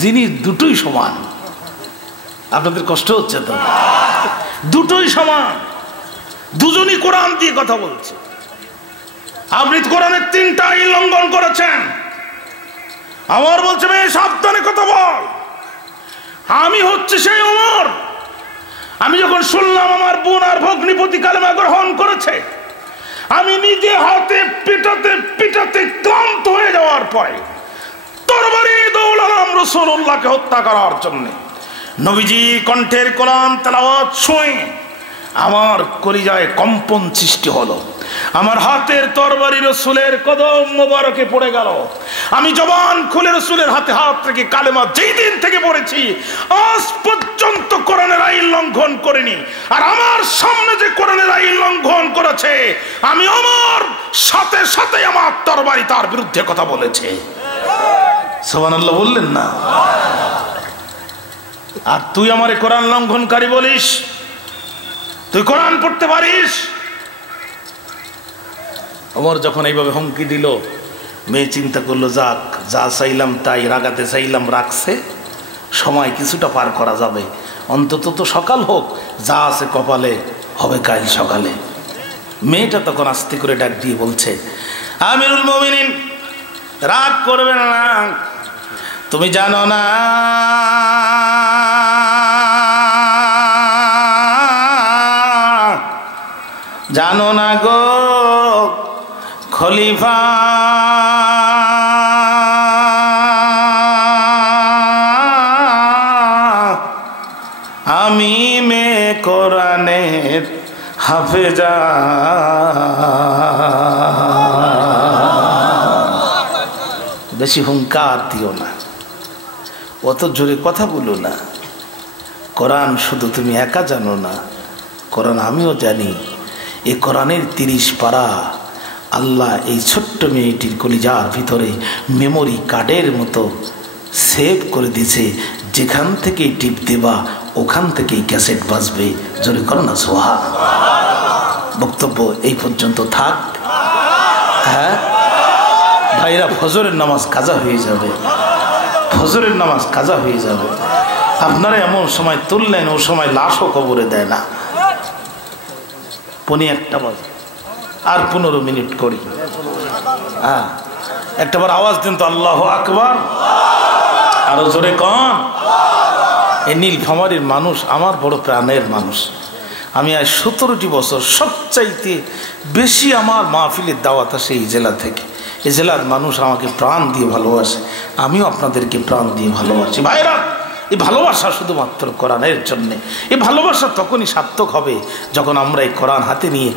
যিনি দুটোই সমান। আপনাদের কষ্ট হচ্ছে তো? দুটোই সমান, দুজনই কোরআন দিয়ে কথা বলছে। আপনি কোরআনের 3টা আইন লঙ্ঘন করেছেন। আমার বলছে, মেয়ে সাবধানে কথা বল। আমি হচ্ছে সেই ওমর, আমি যখন শুনলাম আমার বোন আর ভগ্নিপতি কালেমা গ্রহণ করেছে, আমি নিজে হাতে পিটাতে পিটাতে ক্লান্ত হয়ে যাওয়ার পরে তরবারি দৌড়ালাম রাসূলুল্লাহকে হত্যা করার জন্য। নবীজি কণ্ঠের কোরআন তেলাওয়াত শুনে আমার কলিজায় কম্পন সৃষ্টি হলো। আমার হাতের তরবারি রাসূলের কদম মোবারকে পড়ে গেল। আমি জবান খুলে রাসূলের হাতে হাত রেখে কালেমা যেই দিন থেকে পড়েছি, আজ পর্যন্ত কোরআনের আইন লঙ্ঘন করিনি, আর আমার সামনে যে কোরআনের আইন লঙ্ঘন করেছে আমি আমার সাথে সাথে আমার তরবারি তার বিরুদ্ধে কথা বলেছে। সুবহানাল্লাহ বললেন না? আর তুই আমারে কোরআন লঙ্ঘনকারী বলিস? তুই কোরআন পড়তে পারিস? ওমর যখন এইভাবে হুমকি দিল, মেয়ে চিন্তা করলো যাক, যা চাইলাম তাই, রাগাতে চাইলাম রাখছে, সময় কিছুটা পার করা যাবে, অন্তত তো সকাল হোক, যা আছে কপালে হবে কাল সকালে। মেয়েটা তখন আস্তে করে ডাক দিয়ে বলছে, আমিরুল মুমিনিন রাগ করবেন না, তুমি জানো না জানো না গো খলিফা, আমি মেয়ে কোরআনের হাফেজা। বেশি হুঙ্কার দিও না, অত জোরে কথা বলো না। কোরআন শুধু তুমি একা জানো না, কোরআন আমিও জানি। এ কোরআনের 30 পারা আল্লাহ এই ছোট্ট মেয়েটির কলিজার ভিতরে মেমোরি কার্ডের মতো সেভ করে দিয়েছে। যেখান থেকে টিপ দেবা ওখান থেকেই ক্যাসেট বাজবে। জোরে করো না সুবহান। বক্তব্য এই পর্যন্ত থাক। হ্যাঁ ভাইরা, ফজরের নামাজ কাজা হয়ে যাবে, ফজরের নামাজ কাজা হয়ে যাবে। আপনারা এমন সময় তুললেন, ও সময় লাশও কবরে দেয় না। 1:45 বাজে, আর 15 মিনিট করি। হ্যাঁ একটাবার আওয়াজ দিন তো, আল্লাহু আকবার। আরো জোরে কন। এই নীলফামারীর মানুষ আমার বড় প্রাণের মানুষ। আমি আজ 17টি বছর সবচাইতে বেশি আমার মাহফিলের দাওয়াত আসে এই জেলা থেকে। এই জেলার মানুষ আমাকে প্রাণ দিয়ে ভালোবাসে, আমিও আপনাদেরকে প্রাণ দিয়ে ভালোবাসি। ভাইরা, এই ভালোবাসা শুধুমাত্র কোরআনের জন্যে। এই ভালোবাসা তখনই সার্থক হবে যখন আমরা এই কোরআন হাতে নিয়ে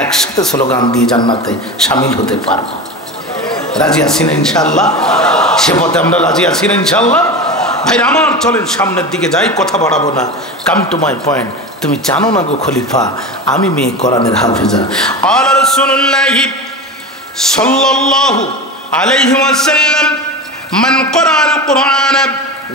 একসাথে স্লোগান দিয়ে জান্নাতে সামিল হতে পারবো। রাজি আছি না ইনশাআল্লাহ? সে পথে আমরা রাজি আছি না ইনশাআল্লাহ? ভাই আমার চলেন সামনের দিকে যাই, কথা বাড়াবো না। Come to my point. তুমি জানো না গো খলিফা, আমি মেয়ে কোরআনের হাফেজা। আর রাসূলুল্লাহ সাল্লাল্লাহু আলাইহি ওয়াসাল্লাম মান ক্বরাআল কুরআন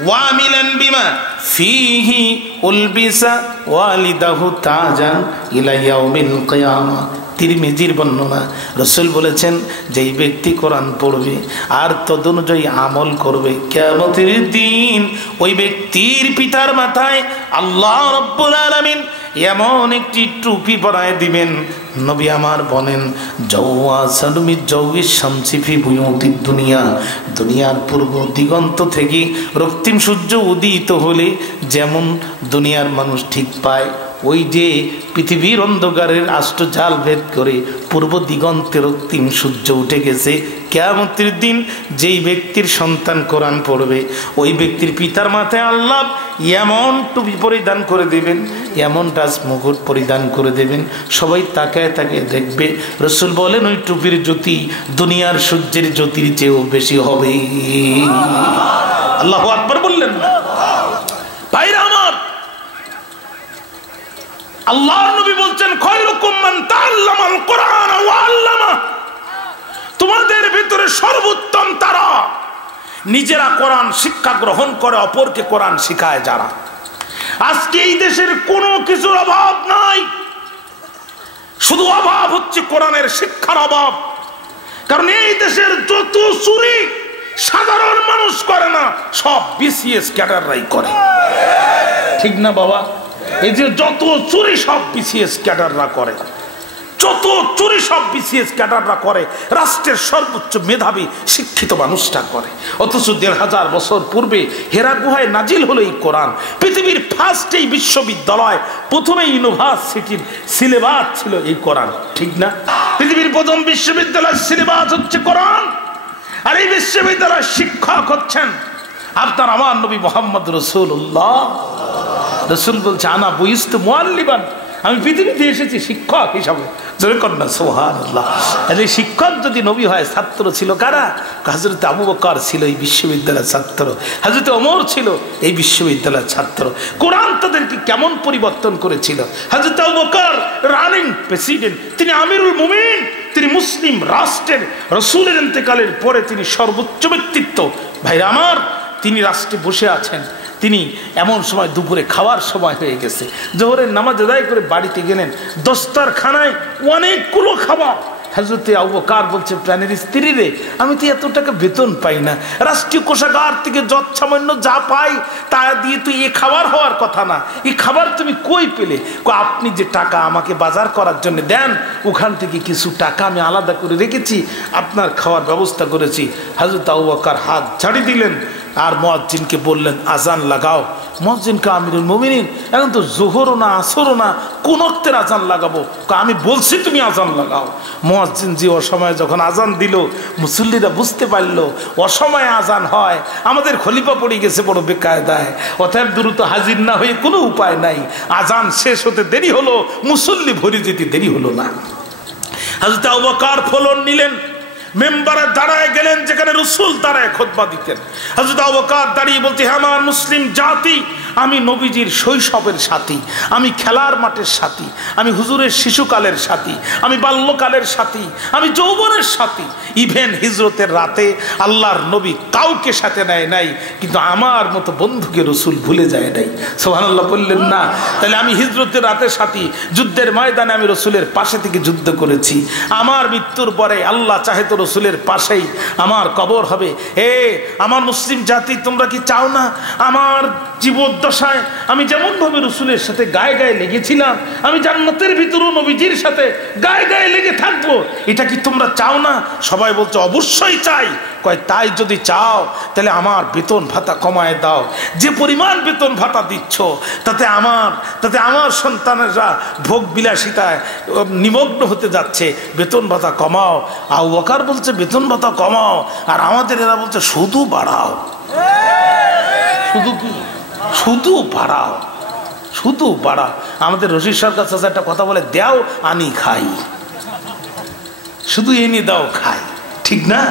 ওয়ামিলান বিমা ফীহি উলবিসা ওয়ালিদাহু তাজান ইলা ইয়াউমিল কিয়ামা। তিরমিজির বর্ণনা। রাসূল বলেছেন, যেই ব্যক্তি কোরআন পড়বে আর তদনুযায়ী আমল করবে, কিয়ামতের দিন ওই ব্যক্তির পিতার মাথায় আল্লাহ রাব্বুল আলামিন এমন একটি টুপি পরায় দিবেন। নবী আমার বলেন, দুনিয়ার পূর্ব দিগন্ত থেকে রক্তিম সূর্য উদিত হলে যেমন দুনিয়ার মানুষ ঠিক পায়, ওই যে পৃথিবীর অন্ধকারের আষ্টজাল ভেদ করে পূর্ব দিগন্তে রক্তিম সূর্য উঠে গেছে, কিয়ামতের দিন যেই ব্যক্তির সন্তান কোরআন পড়বে ওই ব্যক্তির পিতার মাথায় আল্লাহ এমন টুপি পরিধান করে দেবেন, এমন রাজ মুকুট পরিধান করে দেবেন, সবাই তাকায় তাকায় দেখবে। রাসূল বলেন, ওই টুপির জ্যোতি দুনিয়ার সূর্যের জ্যোতির চেয়েও বেশি হবে। আল্লাহু আকবার বললেন না? ভাইরা আমার, আল্লাহর নবী বলছেন, খায়রুকুম মান তাআল্লামাল কুরআন ওয়া আল্লামা। তোমাদের ভিতরে সর্বোত্তম তারা নিজেরা কোরআন শিক্ষা গ্রহণ করে অপরকে কোরআন শিখায় যারা। আজকে এই দেশের কোনো কিছুর অভাব নাই, শুধু অভাব হচ্ছে কোরআনের শিক্ষার অভাব। কারণ এই দেশের যত চুরি সাধারণ মানুষ করে না, সব বিসিএস ক্যাডাররাই করে। ঠিক না বাবা? এই যে যত চুরি সব বিসিএস ক্যাডাররা করে, যত চুরি সব বিসিএস ক্যাডাররা করে, রাষ্ট্রের সর্বোচ্চ মেধাবী শিক্ষিত মানুষটা করে। অথচ ১৫০০ বছর পূর্বে হেরা গুহায় নাজিল হলো এই কোরআন। পৃথিবীর ফার্স্ট এই বিশ্ববিদ্যালয়, প্রথমে ইউনিভার্সিটির সিলেবাস ছিল এই কোরআন। ঠিক না? পৃথিবীর প্রথম বিশ্ববিদ্যালয়ের সিলেবাস হচ্ছে কোরআন। আর এই বিশ্ববিদ্যালয়ের শিক্ষক হচ্ছেন আপনার আমার নবী মুহাম্মদ রাসূলুল্লাহ। রাসূল বলছে, আনা বুইস্তু মুআল্লিমান, আমি পৃথিবীতে এসেছি শিক্ষক হিসাবে। জোরে কন্যা সুবহানাল্লাহ। এই শিক্ষক যদি নবী হয়, ছাত্র ছিল কারা? হযরত আবু বকর ছিল এই বিশ্ববিদ্যালয়ের ছাত্র, হযরত ওমর ছিল এই বিশ্ববিদ্যালয়ের ছাত্র। কোরআন তাদেরকে কেমন পরিবর্তন করেছিল। হযরত আবু বকর রানিং প্রেসিডেন্ট, তিনি আমিরুল মুমিনিন, তিনি মুসলিম রাষ্ট্রের রাসূলের ইন্তেকালের পরে তিনি সর্বোচ্চ ব্যক্তিত্ব। ভাইরা আমার, তিনি রাষ্ট্রে বসে আছেন। তিনি এমন সময় দুপুরে খাওয়ার সময় হয়ে গেছে, জোহরের নামাজ আদায় করে বাড়িতে গেলেন, দস্তারখানায় অনেকগুলো খাবার। হযরত আবু বকর বলছে, প্রাণের স্ত্রী রে, আমি তো এত টাকা বেতন পাই না, রাষ্ট্রীয় কোষাগার থেকে যৎসামান্য যা পাই তা দিয়ে তুই এ খাবার হওয়ার কথা না, এই খাবার তুমি কই পেলে? আপনি যে টাকা আমাকে বাজার করার জন্য দেন, ওখান থেকে কিছু টাকা আমি আলাদা করে রেখেছি, আপনার খাওয়ার ব্যবস্থা করেছি। হযরত আবু বকর হাত ঝাড়ি দিলেন আর মুয়াজ্জিনকে বললেন, আজান লাগাও। মুয়াজ্জিনকে আমিরুল মুমিনিন, এখন তো জোহরও না আসরও না, কোন ওয়াক্তের আজান লাগাবো? আমি বলছি তুমি আজান লাগাও। মুয়াজ্জিন জি অসময়ে যখন আজান দিল, মুসল্লিরা বুঝতে পারলো অসময়ে আজান হয়, আমাদের খলিফা পড়ে গেছে বড় বেকায়দায়, অতএব দ্রুত হাজির না হয়ে কোনো উপায় নাই। আজান শেষ হতে দেরি হলো, মুসল্লি ভরে যেতে দেরি হলো না। হযরত আবু বকর ফলন নিলেন, মেম্বারে দাঁড়ায় গেলেন যেখানে রাসূল দাঁড়ায় খুতবা দিতেন। হযরত আবু বকর দাঁড়িয়ে বলতে, হে আমার মুসলিম জাতি, আমি নবীজির শৈশবের সাথী, আমি খেলার মাঠের সাথী, আমি হুজুরের শিশুকালের সাথী, আমি বাল্যকালের সাথী, আমি যৌবনের সাথী। ইভেন হিজরতের রাতে আল্লাহর নবী কাউকে সাথে নেয় নাই, কিন্তু আমার মতো বন্ধুকে রাসূল ভুলে যায় নাই। সুবহানাল্লাহ বললেন না? তাহলে আমি হিজরতের রাতের সাথী, যুদ্ধের ময়দানে আমি রাসূলের পাশে থেকে যুদ্ধ করেছি। আমার মৃত্যুর পরে আল্লাহ চাহে তো রাসূলের পাশেই আমার কবর হবে। হে আমার মুসলিম জাতি, তোমরা কি চাও না আমার জীবদ্দশায় আমি যেমন ভাবে রাসূলের সাথে গায়ে গায়ে লেগেছিলাম, আমি জান্নাতের ভিতরেও নবীজির সাথে গায়ে গায়ে লেগে থাকবো? এটা কি তোমরা চাও না? সবাই বলছে অবশ্যই চাই। কয় তাই যদি চাও তাহলে আমার বেতন ভাতা কমায় দাও। যে পরিমাণ বেতন ভাতা দিচ্ছ তাতে আমার সন্তানেরা ভোগ বিলাসিতায় নিমগ্ন হতে যাচ্ছে, বেতন ভাতা কমাও। আবু বকর বলছে বেতন ভাতা কমাও, আর আমাদের এরা বলছে শুধু বাড়াও। শুধু কি? শুধু বাড়াও, শুধু বাড়াও। আমাদের রশিদ সরকার চাচা একটা কথা বলে, দেও আনি খাই, শুধু এনে দাও খাই, ঠিক না?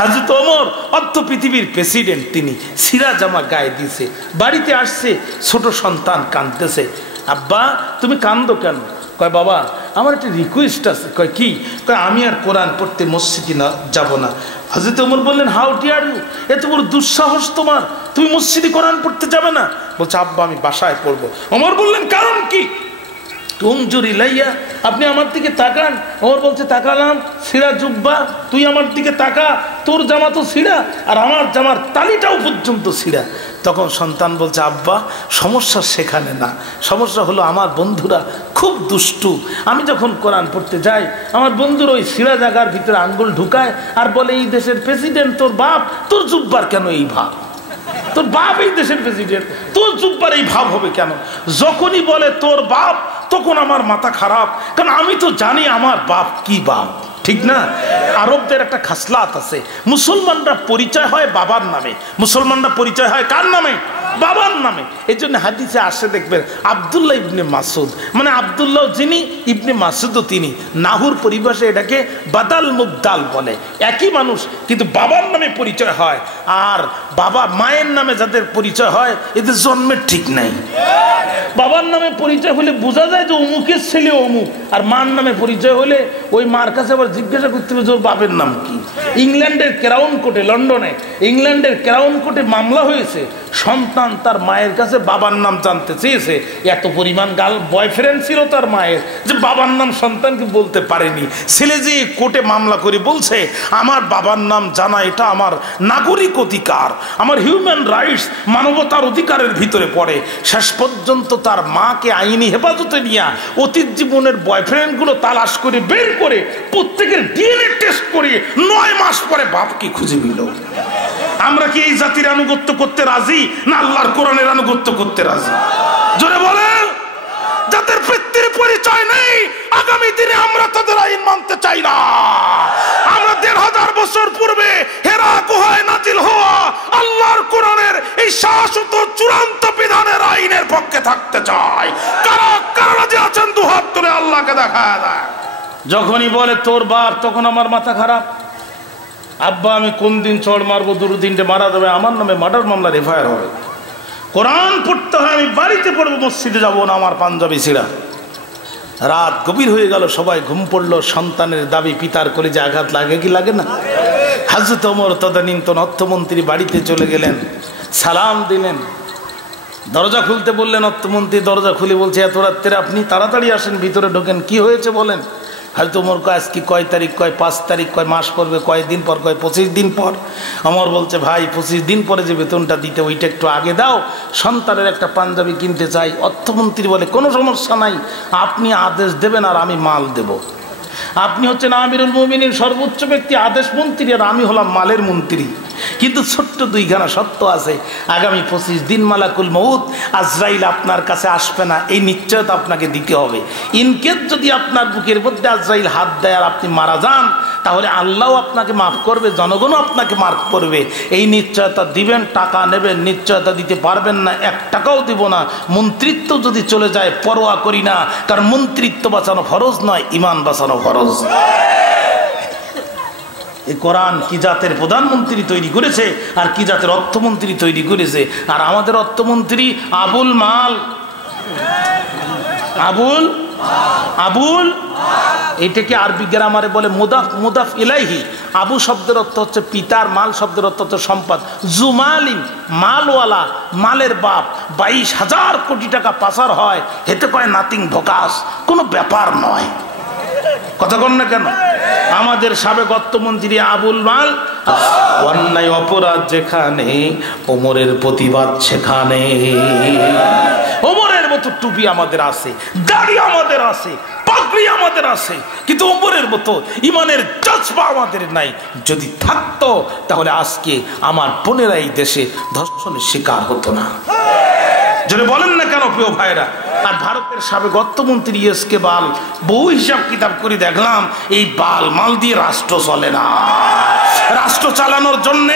হযরত ওমর অর্ধ পৃথিবীর প্রেসিডেন্ট, তিনি সিরা জামা গায়ে দিয়েছে, বাড়িতে আসছে, ছোট সন্তান কাঁদতেছে। আব্বা তুমি কান্দো কেন? কয় বাবা আমার একটা রিকোয়েস্ট আছে। কয় কি? কয় আমি আর কোরআন পড়তে মসজিদে না যাব না। হযরত ওমর বললেন, হাউ ডিয়ার ইউ, এত বড় দুঃসাহস তোমার, তুমি মসজিদে কোরআন পড়তে যাবে না? বলছে আব্বা আমি বাসায় পড়বো। ওমর বললেন কারণ কি? তুমজুরি লাইয়া, আপনি আমার দিকে তাকান। ওমর বলছে তাকালাম, ছিঁড়া জুব্বা, তুই আমার দিকে তাকা, তোর জামা তো ছিঁড়া আর আমার জামার তালিটাও পর্যন্ত ছিঁড়া। তখন সন্তান বলছে আব্বা সমস্যা সেখানে না, সমস্যা হলো আমার বন্ধুরা খুব দুষ্টু। আমি যখন কোরআন পড়তে যাই আমার বন্ধুরা ওই ছিঁড়া জায়গার ভিতরে আঙ্গুল ঢুকায় আর বলে এই দেশের প্রেসিডেন্ট তোর বাপ, তোর জুব্বার কেন এই ভাব? তোর বাপ এই দেশের প্রেসিডেন্ট, তোর জুব্বার এই ভাব হবে কেন? যখনই বলে তোর বাপ তখন আমার মাথা খারাপ, কারণ আমি তো জানি আমার বাপ কি বাপ, ঠিক না? আরবদের একটা খাসলাত আছে, মুসলমানরা পরিচয় হয় বাবার নামে। মুসলমানরা পরিচয় হয় কার নামে? বাবার নামে। এই জন্য হাদিসে আসে দেখবেন আব্দুল্লাহ ইবনে মাসুদ, মানে আব্দুল্লাহ যিনি, ইবনে মাসুদও তিনি। নাহুর পরিভাষে এটাকে বাদাল মুবদাল বলে, একই মানুষ কিন্তু বাবার নামে পরিচয় হয়। আর বাবা মায়ের নামে যাদের পরিচয় হয় এদের জন্মের ঠিক নাই। বাবার নামে পরিচয় হলে বোঝা যায় যে অমুকের ছেলে অমুক, আর মার নামে পরিচয় হলে ওই মার কাছে আবার জিজ্ঞাসা করতে হবে যে ওর বাপের নাম কি। ইংল্যান্ডের ক্রাউন কোর্টে, লন্ডনে ইংল্যান্ডের ক্রাউন কোর্টে মামলা হয়েছে, সন্তান তার মায়ের কাছে বাবার নাম জানতে চেয়েছে। এত পরিমাণ বয়ফ্রেন্ড ছিল তার মায়ের যে বাবার নাম সন্তানকে বলতে পারেনি। ছেলে যে কোর্টে মামলা করে বলছে আমার বাবার নাম জানা এটা আমার নাগরিক অধিকার, আমার হিউম্যান রাইটস, মানবতার অধিকারের ভিতরে পড়ে। শেষ পর্যন্ত তার মাকে আইনি হেফাজতে নিয়ে অতীত জীবনের বয়ফ্রেন্ডগুলো তালাশ করে বের করে প্রত্যেকের ডিএনএ টেস্ট করে 9 মাস পরে বাপকে খুঁজে দিল। আমরা কি এই জাতির আনুগত্য করতে রাজি, না আল্লাহর কোরআনের আনুগত্য করতে রাজি? জোরে বলেন। যাদের পিতৃর পরিচয় নেই আগামী দিনে আমরা তাদের আইন মানতে চাই না। আমরা 1500 বছর পূর্বে হেরা গুহায় নাজিল হওয়া আল্লাহর কোরআনের এই শাশ্বত চূড়ান্ত বিধানের আইনের পক্ষে থাকতে চাই। কারা কারা রাজি আছেন? হাত তুলে আল্লাহকে দেখায় দেয়। যখনই বলে তোর বাপ, তখন আমার মাথা খারাপ। আব্বা আমি কোন দিন চড় মারবো, দুদিনটে মারা যাবে, আমার নামে মার্ডার মামলা এফআইআর হবে। কোরআন পড়তে হয়, আমি বাড়িতে পড়বো, মসজিদে যাবো না, আমার পাঞ্জাবি ছিঁড়া। রাত গভীর হয়ে গেল, সবাই ঘুম পড়লো। সন্তানের দাবি পিতার কলিজায় আঘাত লাগে কি লাগে না? হযরত ওমর তদানীন্তন অর্থমন্ত্রী বাড়িতে চলে গেলেন, সালাম দিলেন, দরজা খুলতে বললেন। অর্থমন্ত্রী দরজা খুলে বলছে, এত রাত্রে আপনি, তাড়াতাড়ি আসেন, ভিতরে ঢোকেন, কি হয়েছে বলেন। হয়তো ওমর কয় আজকে কয় তারিখ, কয় 5 তারিখ, কয় মাস পড়বে, কয় দিন পর, কয় 25 দিন পর। ওমর বলছে, ভাই 25 দিন পরে যে বেতনটা দিতে, ওইটা একটু আগে দাও, সন্তানের একটা পাঞ্জাবি কিনতে চাই। অর্থমন্ত্রী বলে, কোনো সমস্যা নাই, আপনি আদেশ দেবেন আর আমি মাল দেব। আপনি হচ্ছেন আমিরুল মুমিনিন, সর্বোচ্চ ব্যক্তি, আদেশ মন্ত্রী, আর আমি হলাম মালের মন্ত্রী। কিন্তু ছোট্ট দুইখানা সত্য আছে, আগামী 25 দিন মালাকুল মউত আজরাইল আপনার কাছে আসবে না, এই নিশ্চয়তা আপনাকে দিতে হবে। ইনকেস যদি আপনার বুকের মধ্যে আজরাইল হাত দেয় আর আপনি মারা যান, তাহলে আল্লাহ আপনাকে মাফ করবে, জনগণও আপনাকে মাফ করবে। এই নিশ্চয়তা দিবেন, টাকা নেবেন, নিশ্চয়তা দিতে পারবেন না, 1 টাকাও দিব না। মন্ত্রিত্ব যদি চলে যায় পরোয়া করি না, কারণ মন্ত্রিত্ব বাঁচানো ফরজ নয়, ঈমান বাঁচানো ফরজ। এই কোরআন কি জাতের প্রধানমন্ত্রী তৈরি করেছে, আর কি জাতের অর্থমন্ত্রী তৈরি করেছে। আর আমাদের অর্থমন্ত্রী আবুল মাল, আবুল এটাকে আরবি গ্রামারে বলে মুদাফ, মুদাফ ইলাইহি। আবু শব্দের অর্থ হচ্ছে পিতার, মাল শব্দের অর্থ হচ্ছে সম্পদ। জুমালিন মালওয়ালা, মালের বাপ। 22,000 কোটি টাকা পাচার হয়, হেতে কয় নাথিং ভোকাস, কোনো ব্যাপার নয়। কথা কন না কেন? আমাদের সাবেক অর্থমন্ত্রী আবুল মাল। অন্যায় অপরাধ যেখানে, ওমরের প্রতিবাদ সেখানে। ওমরের মতো টুপি আমাদের আছে, দাড়ি আমাদের আছে, পাগড়ি আমাদের আছে, কিন্তু ওমরের মতো ইমানের জজবা আমাদের নাই। যদি থাকতো তাহলে আজকে আমার বোনেরা এই দেশে ধর্ষণের শিকার হতো না। যদি বলেন না কেন প্রিয় ভাইরা? আর ভারতের সাবেক অর্থমন্ত্রী এসকে বাল, বহু হিসাব কিতাব করে দেখলাম, এই বাল মাল দিয়ে রাষ্ট্র চলে না। রাষ্ট্র চালানোর জন্য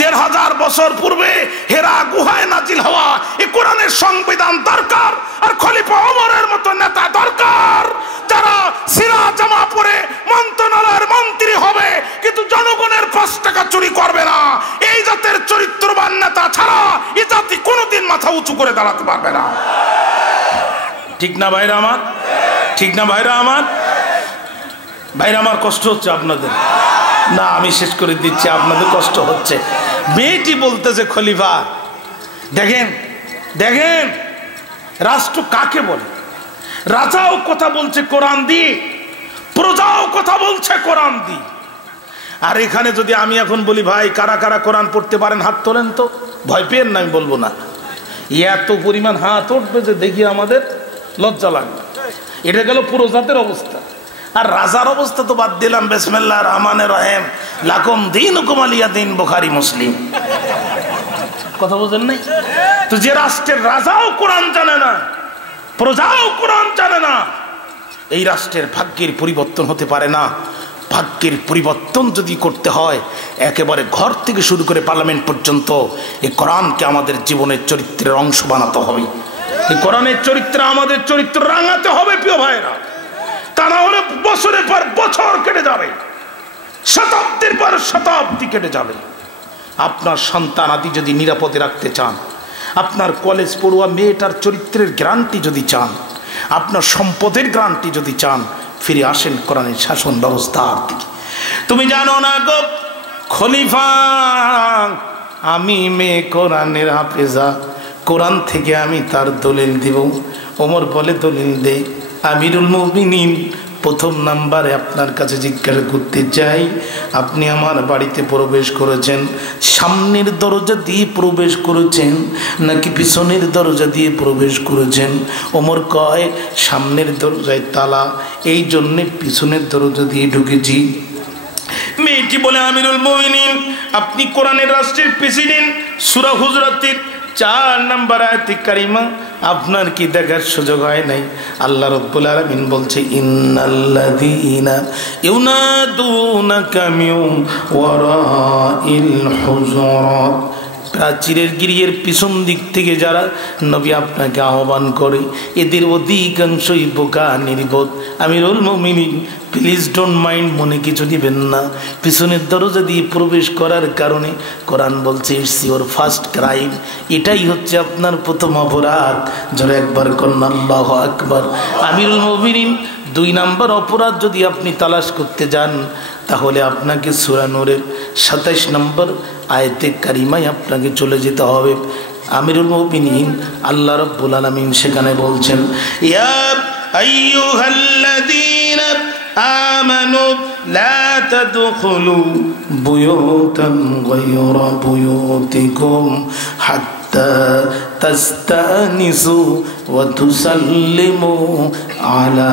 1500 বছর পূর্বে হেরা গুহায় নাজিল হওয়া এই কোরআনের সংবিধান দরকার, আর খলিফা ওমরের মতো নেতা দরকার, যারা সিরা জামা পরে মন্ত্রণালয়ের মন্ত্রী হবে কিন্তু জনগণের 5 টাকা চুরি করবে না। এই জাতের চরিত্রবান নেতা ছাড়া এই জাতি কোনোদিন মাথা উঁচু করে দাঁড়াতে পারবে না। ঠিক না ভাইরা আমার? ঠিক না ভাইরা আমার? ভাইরা আমার, কষ্ট হচ্ছে আপনাদের না? আমি শেষ করে দিচ্ছি, আপনাদের কষ্ট হচ্ছে। মেয়েটি বলতেছে, খলিফা দেখেন দেখেন, রাষ্ট্র কাকে বলে? রাজাও কথা বলছে কোরআন দিয়ে, প্রজাও কথা বলছে কোরআন দিয়ে। আর এখানে যদি আমি এখন বলি, ভাই কারা কারা কোরআন পড়তে পারেন হাত তোলেন তো, ভয় পেন না, আমি বলবো না। এত পরিমাণ হাত উঠবে যে দেখি আমাদের লজ্জা লাগবে। এটা গেল পুরো জাতের অবস্থা। আর রাজার অবস্থা তো বাদ দিলাম, বিসমিল্লাহির রহমানির রহিম, লাকুম দীনুকুম ওয়ালিয়া দীন, বুখারী মুসলিম। কথা বুঝেন নাই তো? যে রাষ্ট্রের রাজাও কোরআন জানে না, প্রজাও কোরআন জানে না, এই রাষ্ট্রের ভাগ্যের পরিবর্তন হতে পারে না। ভাগ্যের পরিবর্তন যদি করতে হয়, একেবারে ঘর থেকে শুরু করে পার্লামেন্ট পর্যন্ত এই কোরআনকে আমাদের জীবনের চরিত্রের অংশ বানাতে হবে। এই কোরআনের চরিত্র আমাদের চরিত্র রাঙাতে হবে প্রিয় ভাইরা। তা না হলে বছরের পর বছর কেটে যাবে, শতাব্দীর পর শতাব্দী কেটে যাবে। আপনার সন্তান আদি যদি নিরাপদে রাখতে চান, আপনার কলেজ পড়ুয়া মেয়েটার চরিত্রের গ্যারান্টি যদি চান, আপনার সম্পদের গ্যারান্টি যদি চান, ফিরে আসেন কোরআনের শাসন ব্যবস্থার দিকে। তুমি জানো না গো খলিফা, আমি মেয়ে কোরআনের হাফেজা, কোরআন থেকে আমি তার দলিল দিব। ওমর বলে, দলিল দে। আমিরুল মুমিনিন, প্রথম নাম্বারে আপনার কাছে জিজ্ঞাসা করতে চাই, আপনি আমার বাড়িতে প্রবেশ করেছেন, সামনের দরজা দিয়ে প্রবেশ করেছেন নাকি পিছনের দরজা দিয়ে প্রবেশ করেছেন? ওমর কয়, সামনের দরজায় তালা, এই জন্যে পিছনের দরজা দিয়ে ঢুকেছি। মেয়েটি বলে, আমিরুল মুমিনিন, আপনি কোরআনের রাষ্ট্রের প্রেসিডেন্ট, সূরা হুজরাতের 4 নম্বর আয়াতে কারিমা আপনার কি দেখার সুযোগ হয় নাই? আল্লাহ রাব্বুল আলামিন বলছে, ইন্নাল্লাযীনা ইউনাদুনাকা মিন ওয়ারাইল হুজুরাত, প্রাচীরের গিরিয়ের পিছন দিক থেকে যারা নবী আপনাকে আহ্বান করে এদের অধিকাংশই বোকা নির্বোধ। আমিরুল মুমিনিন প্লিজ ডোন্ট মাইন্ড, মনে কিছু দিবেন না। পিছনের দরজা দিয়ে প্রবেশ করার কারণে কোরআন বলছে ইটস ইউর ফার্স্ট ক্রাইম, এটাই হচ্ছে আপনার প্রথম অপরাধ। যারা একবার কন্যা আল্লাহু আকবার। আমিরুল মুমিনিন 2 নম্বর অপরাধ যদি আপনি তালাশ করতে যান তাহলে আপনাকে সূরা নূরের 27 নম্বর আয়াতে কারিমায় আপনাকে চলে যেতে হবে। আমিরুল মুমিনিন আল্লাহ রাব্বুল আলামিন সেখানে বলছেন ইয়া আইয়ুহাল্লাযীনা আমানু লা তাদখুলু বুয়ুতান গায়রা বুয়ুতিকুম হাত্তা তাস্তানিসু ওয়া তুসাল্লিমু আলা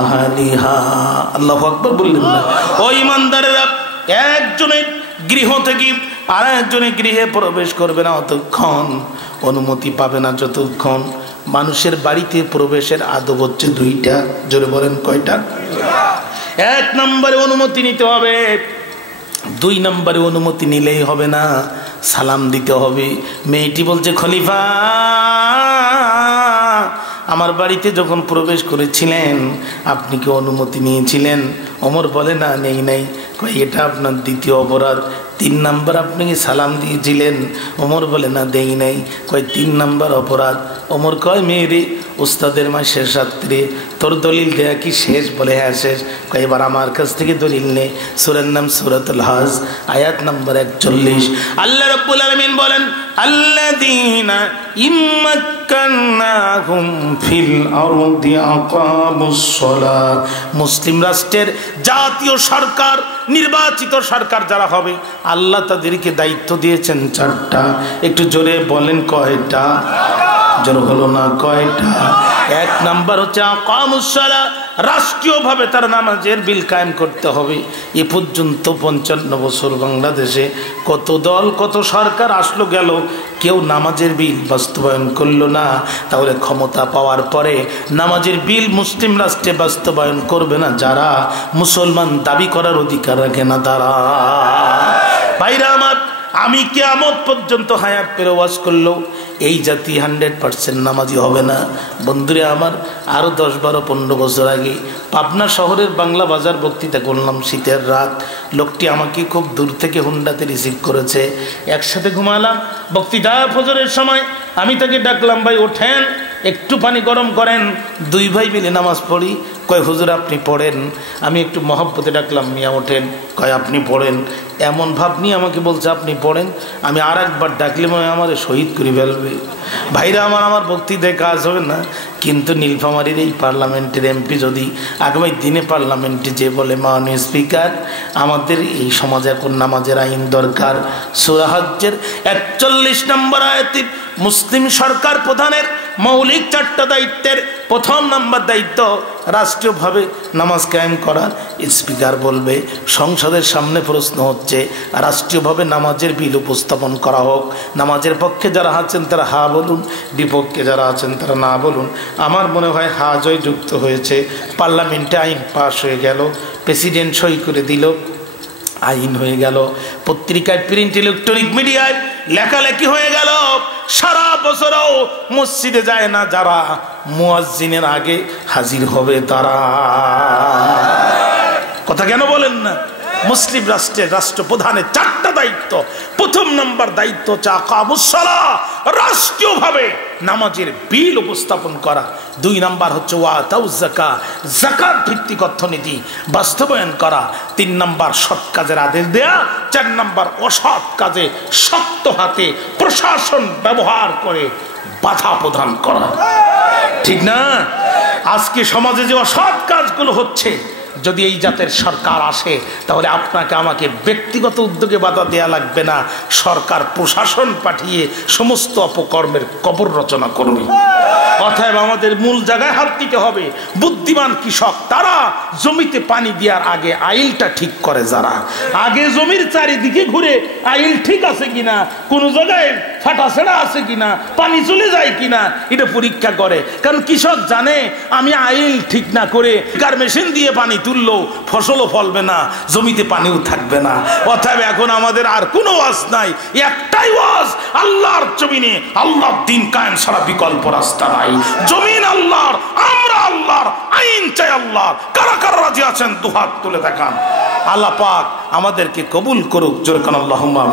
আহলিহা। আল্লাহু আকবার বললেন না? ও ঈমানদাররা, একজনের গৃহ থেকে আরেকজনের গৃহে প্রবেশ করবে না অতক্ষণ, অনুমতি পাবে না যতক্ষণ। মানুষের বাড়িতে প্রবেশের আদব হচ্ছে 2টা। জোরে বলেন কয়টা? 1 নম্বরে অনুমতি নিতে হবে, 2 নম্বরে অনুমতি নিলেই হবে না, সালাম দিতে হবে। মেয়েটি বলছে খলিফা আমার বাড়িতে যখন প্রবেশ করেছিলেন আপনি কি অনুমতি নিয়েছিলেন? ওমর বলে না নেই নাই। কয় এটা আপনার দ্বিতীয় অপরাধ। 3 নম্বর আপনি কি সালাম দিয়েছিলেন? ওমর বলে না দেই নাই। কয় 3 নম্বর অপরাধ। ওমর কয় মেয়েরে উস্তাদের মা শেষ রাত্রে তোর দলিল দেয়া কি শেষ? বলে হ্যাঁ শেষ। কয় এবার আমার কাছ থেকে দলিল নে। সূরার নাম সূরাতুল হজ, আয়াত নম্বর 41। আল্লাহ রাব্বুল আলামিন বলেন আল্লাযীনা ইম্মাক্কান্নাহুম ফিল আরদি আকামুস সালাহ। মুসলিম রাষ্ট্রের জাতীয় সরকার, নির্বাচিত সরকার যারা হবে আল্লাহ তাদেরকে দায়িত্ব দিয়েছেন 4টা। একটু জোরে বলেন কয়টা? জোর হলো না, কয়টা? 1 নাম্বার হচ্ছে আকামুস সালাহ, রাষ্ট্রীয়ভাবে তার নামাজের বিল কায়েম করতে হবে। এ পর্যন্ত 55 বছর বাংলাদেশে কত দল কত সরকার আসলো গেল, কেউ নামাজের বিল বাস্তবায়ন করলো না। তাহলে ক্ষমতা পাওয়ার পরে নামাজের বিল মুসলিম রাষ্ট্রে বাস্তবায়ন করবে না যারা মুসলমান দাবি করার অধিকার রাখে না তারা। ভাইরা আমার, আমি কিয়ামত পর্যন্ত হায়াত পেরে ওয়াজ করলেও এই জাতি 100% নামাজি হবে না। বন্ধুরে আমার, আরও 10, 12, 15 বছর আগে পাবনা শহরের বাংলা বাজার বক্তৃতা করলাম, শীতের রাত। লোকটি আমাকে খুব দূর থেকে হুন্ডাতে রিসিভ করেছে, একসাথে ঘুমালাম। বক্তৃতা ফজরের সময় আমি তাকে ডাকলাম, ভাই ওঠেন একটু পানি গরম করেন, 2 ভাই মিলে নামাজ পড়ি। কয় হুজুর আপনি পড়েন। আমি একটু মহব্বতে ডাকলাম, মিয়া ওঠেন। কয় আপনি পড়েন। এমন ভাব নিয়ে আমাকে বলছে আপনি পড়েন। আমি আর একবার ডাকলে মনে আমার শহীদ করে ফেলবে। ভাইরা আমার বক্তৃতায় কাজ হবে না। কিন্তু নীলফামারীর এই পার্লামেন্টের এমপি যদি আগামী দিনে পার্লামেন্টে যে বলে মাননীয় স্পিকার আমাদের এই সমাজে এখন নামাজের আইন দরকার, সূরা হজ্জের 41 নম্বর আয়াতে মুসলিম সরকার প্রধানের মৌলিক 4টা দায়িত্বের 1 নম্বর দায়িত্ব রাষ্ট্রীয়ভাবে নামাজ কায়েম করার। স্পিকার বলবে সংসদের সামনে প্রশ্ন হচ্ছে রাষ্ট্রীয়ভাবে নামাজের বিল উপস্থাপন করা হোক। নামাজের পক্ষে যারা আছেন তারা হা বলুন, বিপক্ষে যারা আছেন তারা না বলুন। আমার মনে হয় হা জয় যুক্ত হয়েছে। পার্লামেন্টে আইন পাশ হয়ে গেল, প্রেসিডেন্ট সই করে দিল, আইন হয়ে গেল। পত্রিকায়, প্রিন্ট, ইলেকট্রনিক মিডিয়ায় লেখালেখি হয়ে গেল। সারা বছরও মসজিদে যায় না যারা, মুয়াজ্জিনের আগে হাজির হবে তারা। কথা কেন বলেন না? মুসলিম রাষ্ট্রের রাষ্ট্রপ্রধানের 4টা দায়িত্ব। 1 নম্বর দায়িত্ব হচ্ছে আকামুস সালাহ, রাষ্ট্রীয়ভাবে নামাজের বিল উপস্থাপন করা। 2 নম্বর হচ্ছে ওয়াতাউজ যাকাত, যাকাত ভিত্তিক অর্থনীতি বাস্তবায়ন করা। 3 নম্বর সৎ কাজের আদেশ দেয়া। 4 নম্বর অসৎ কাজে শক্ত হাতে প্রশাসন ব্যবহার করে বাধা প্রদান করা। ঠিক না? আজকে সমাজে যে অসৎ কাজগুলো হচ্ছে, যদি এই জাতের সরকার আসে তাহলে আপনাকে আমাকে ব্যক্তিগত উদ্যোগে বাধা দেয়া লাগবে না, সরকার প্রশাসন পাঠিয়ে সমস্ত অপকর্মের কবর রচনা করবে। অতএব আমাদের মূল জায়গায় হাত দিতে হবে। বুদ্ধিমান কৃষক তারা জমিতে পানি দেওয়ার আগে আইলটা ঠিক করে, যারা আগে জমির চারিদিকে ঘুরে আইল ঠিক আছে কিনা, কোন জায়গায় ফাটা ছেড়া আছে কিনা, পানি চলে যায় কিনা, এটা পরীক্ষা করে। কারণ কৃষক জানে আমি আইল ঠিক না করে কার মেশিন দিয়ে পানি তুললেও ফসলও ফলবে না, জমিতে পানিও থাকবে না। অতএব এখন আমাদের আর কোনো ওয়াজ নাই, একটাই ওয়াজ, আল্লাহর জমিনে আল্লাহর দ্বীন কায়েম ছাড়া বিকল্প রাস্তা নাই। জমিন আল্লাহর, আমরা আল্লাহর, আইন চাই আল্লাহর। কারা কারা রাজি আছেন দুহাত তুলে দেখান। আল্লাহ পাক আমাদেরকে কবুল করুক। জোরে কান আল্লাহুম্মা।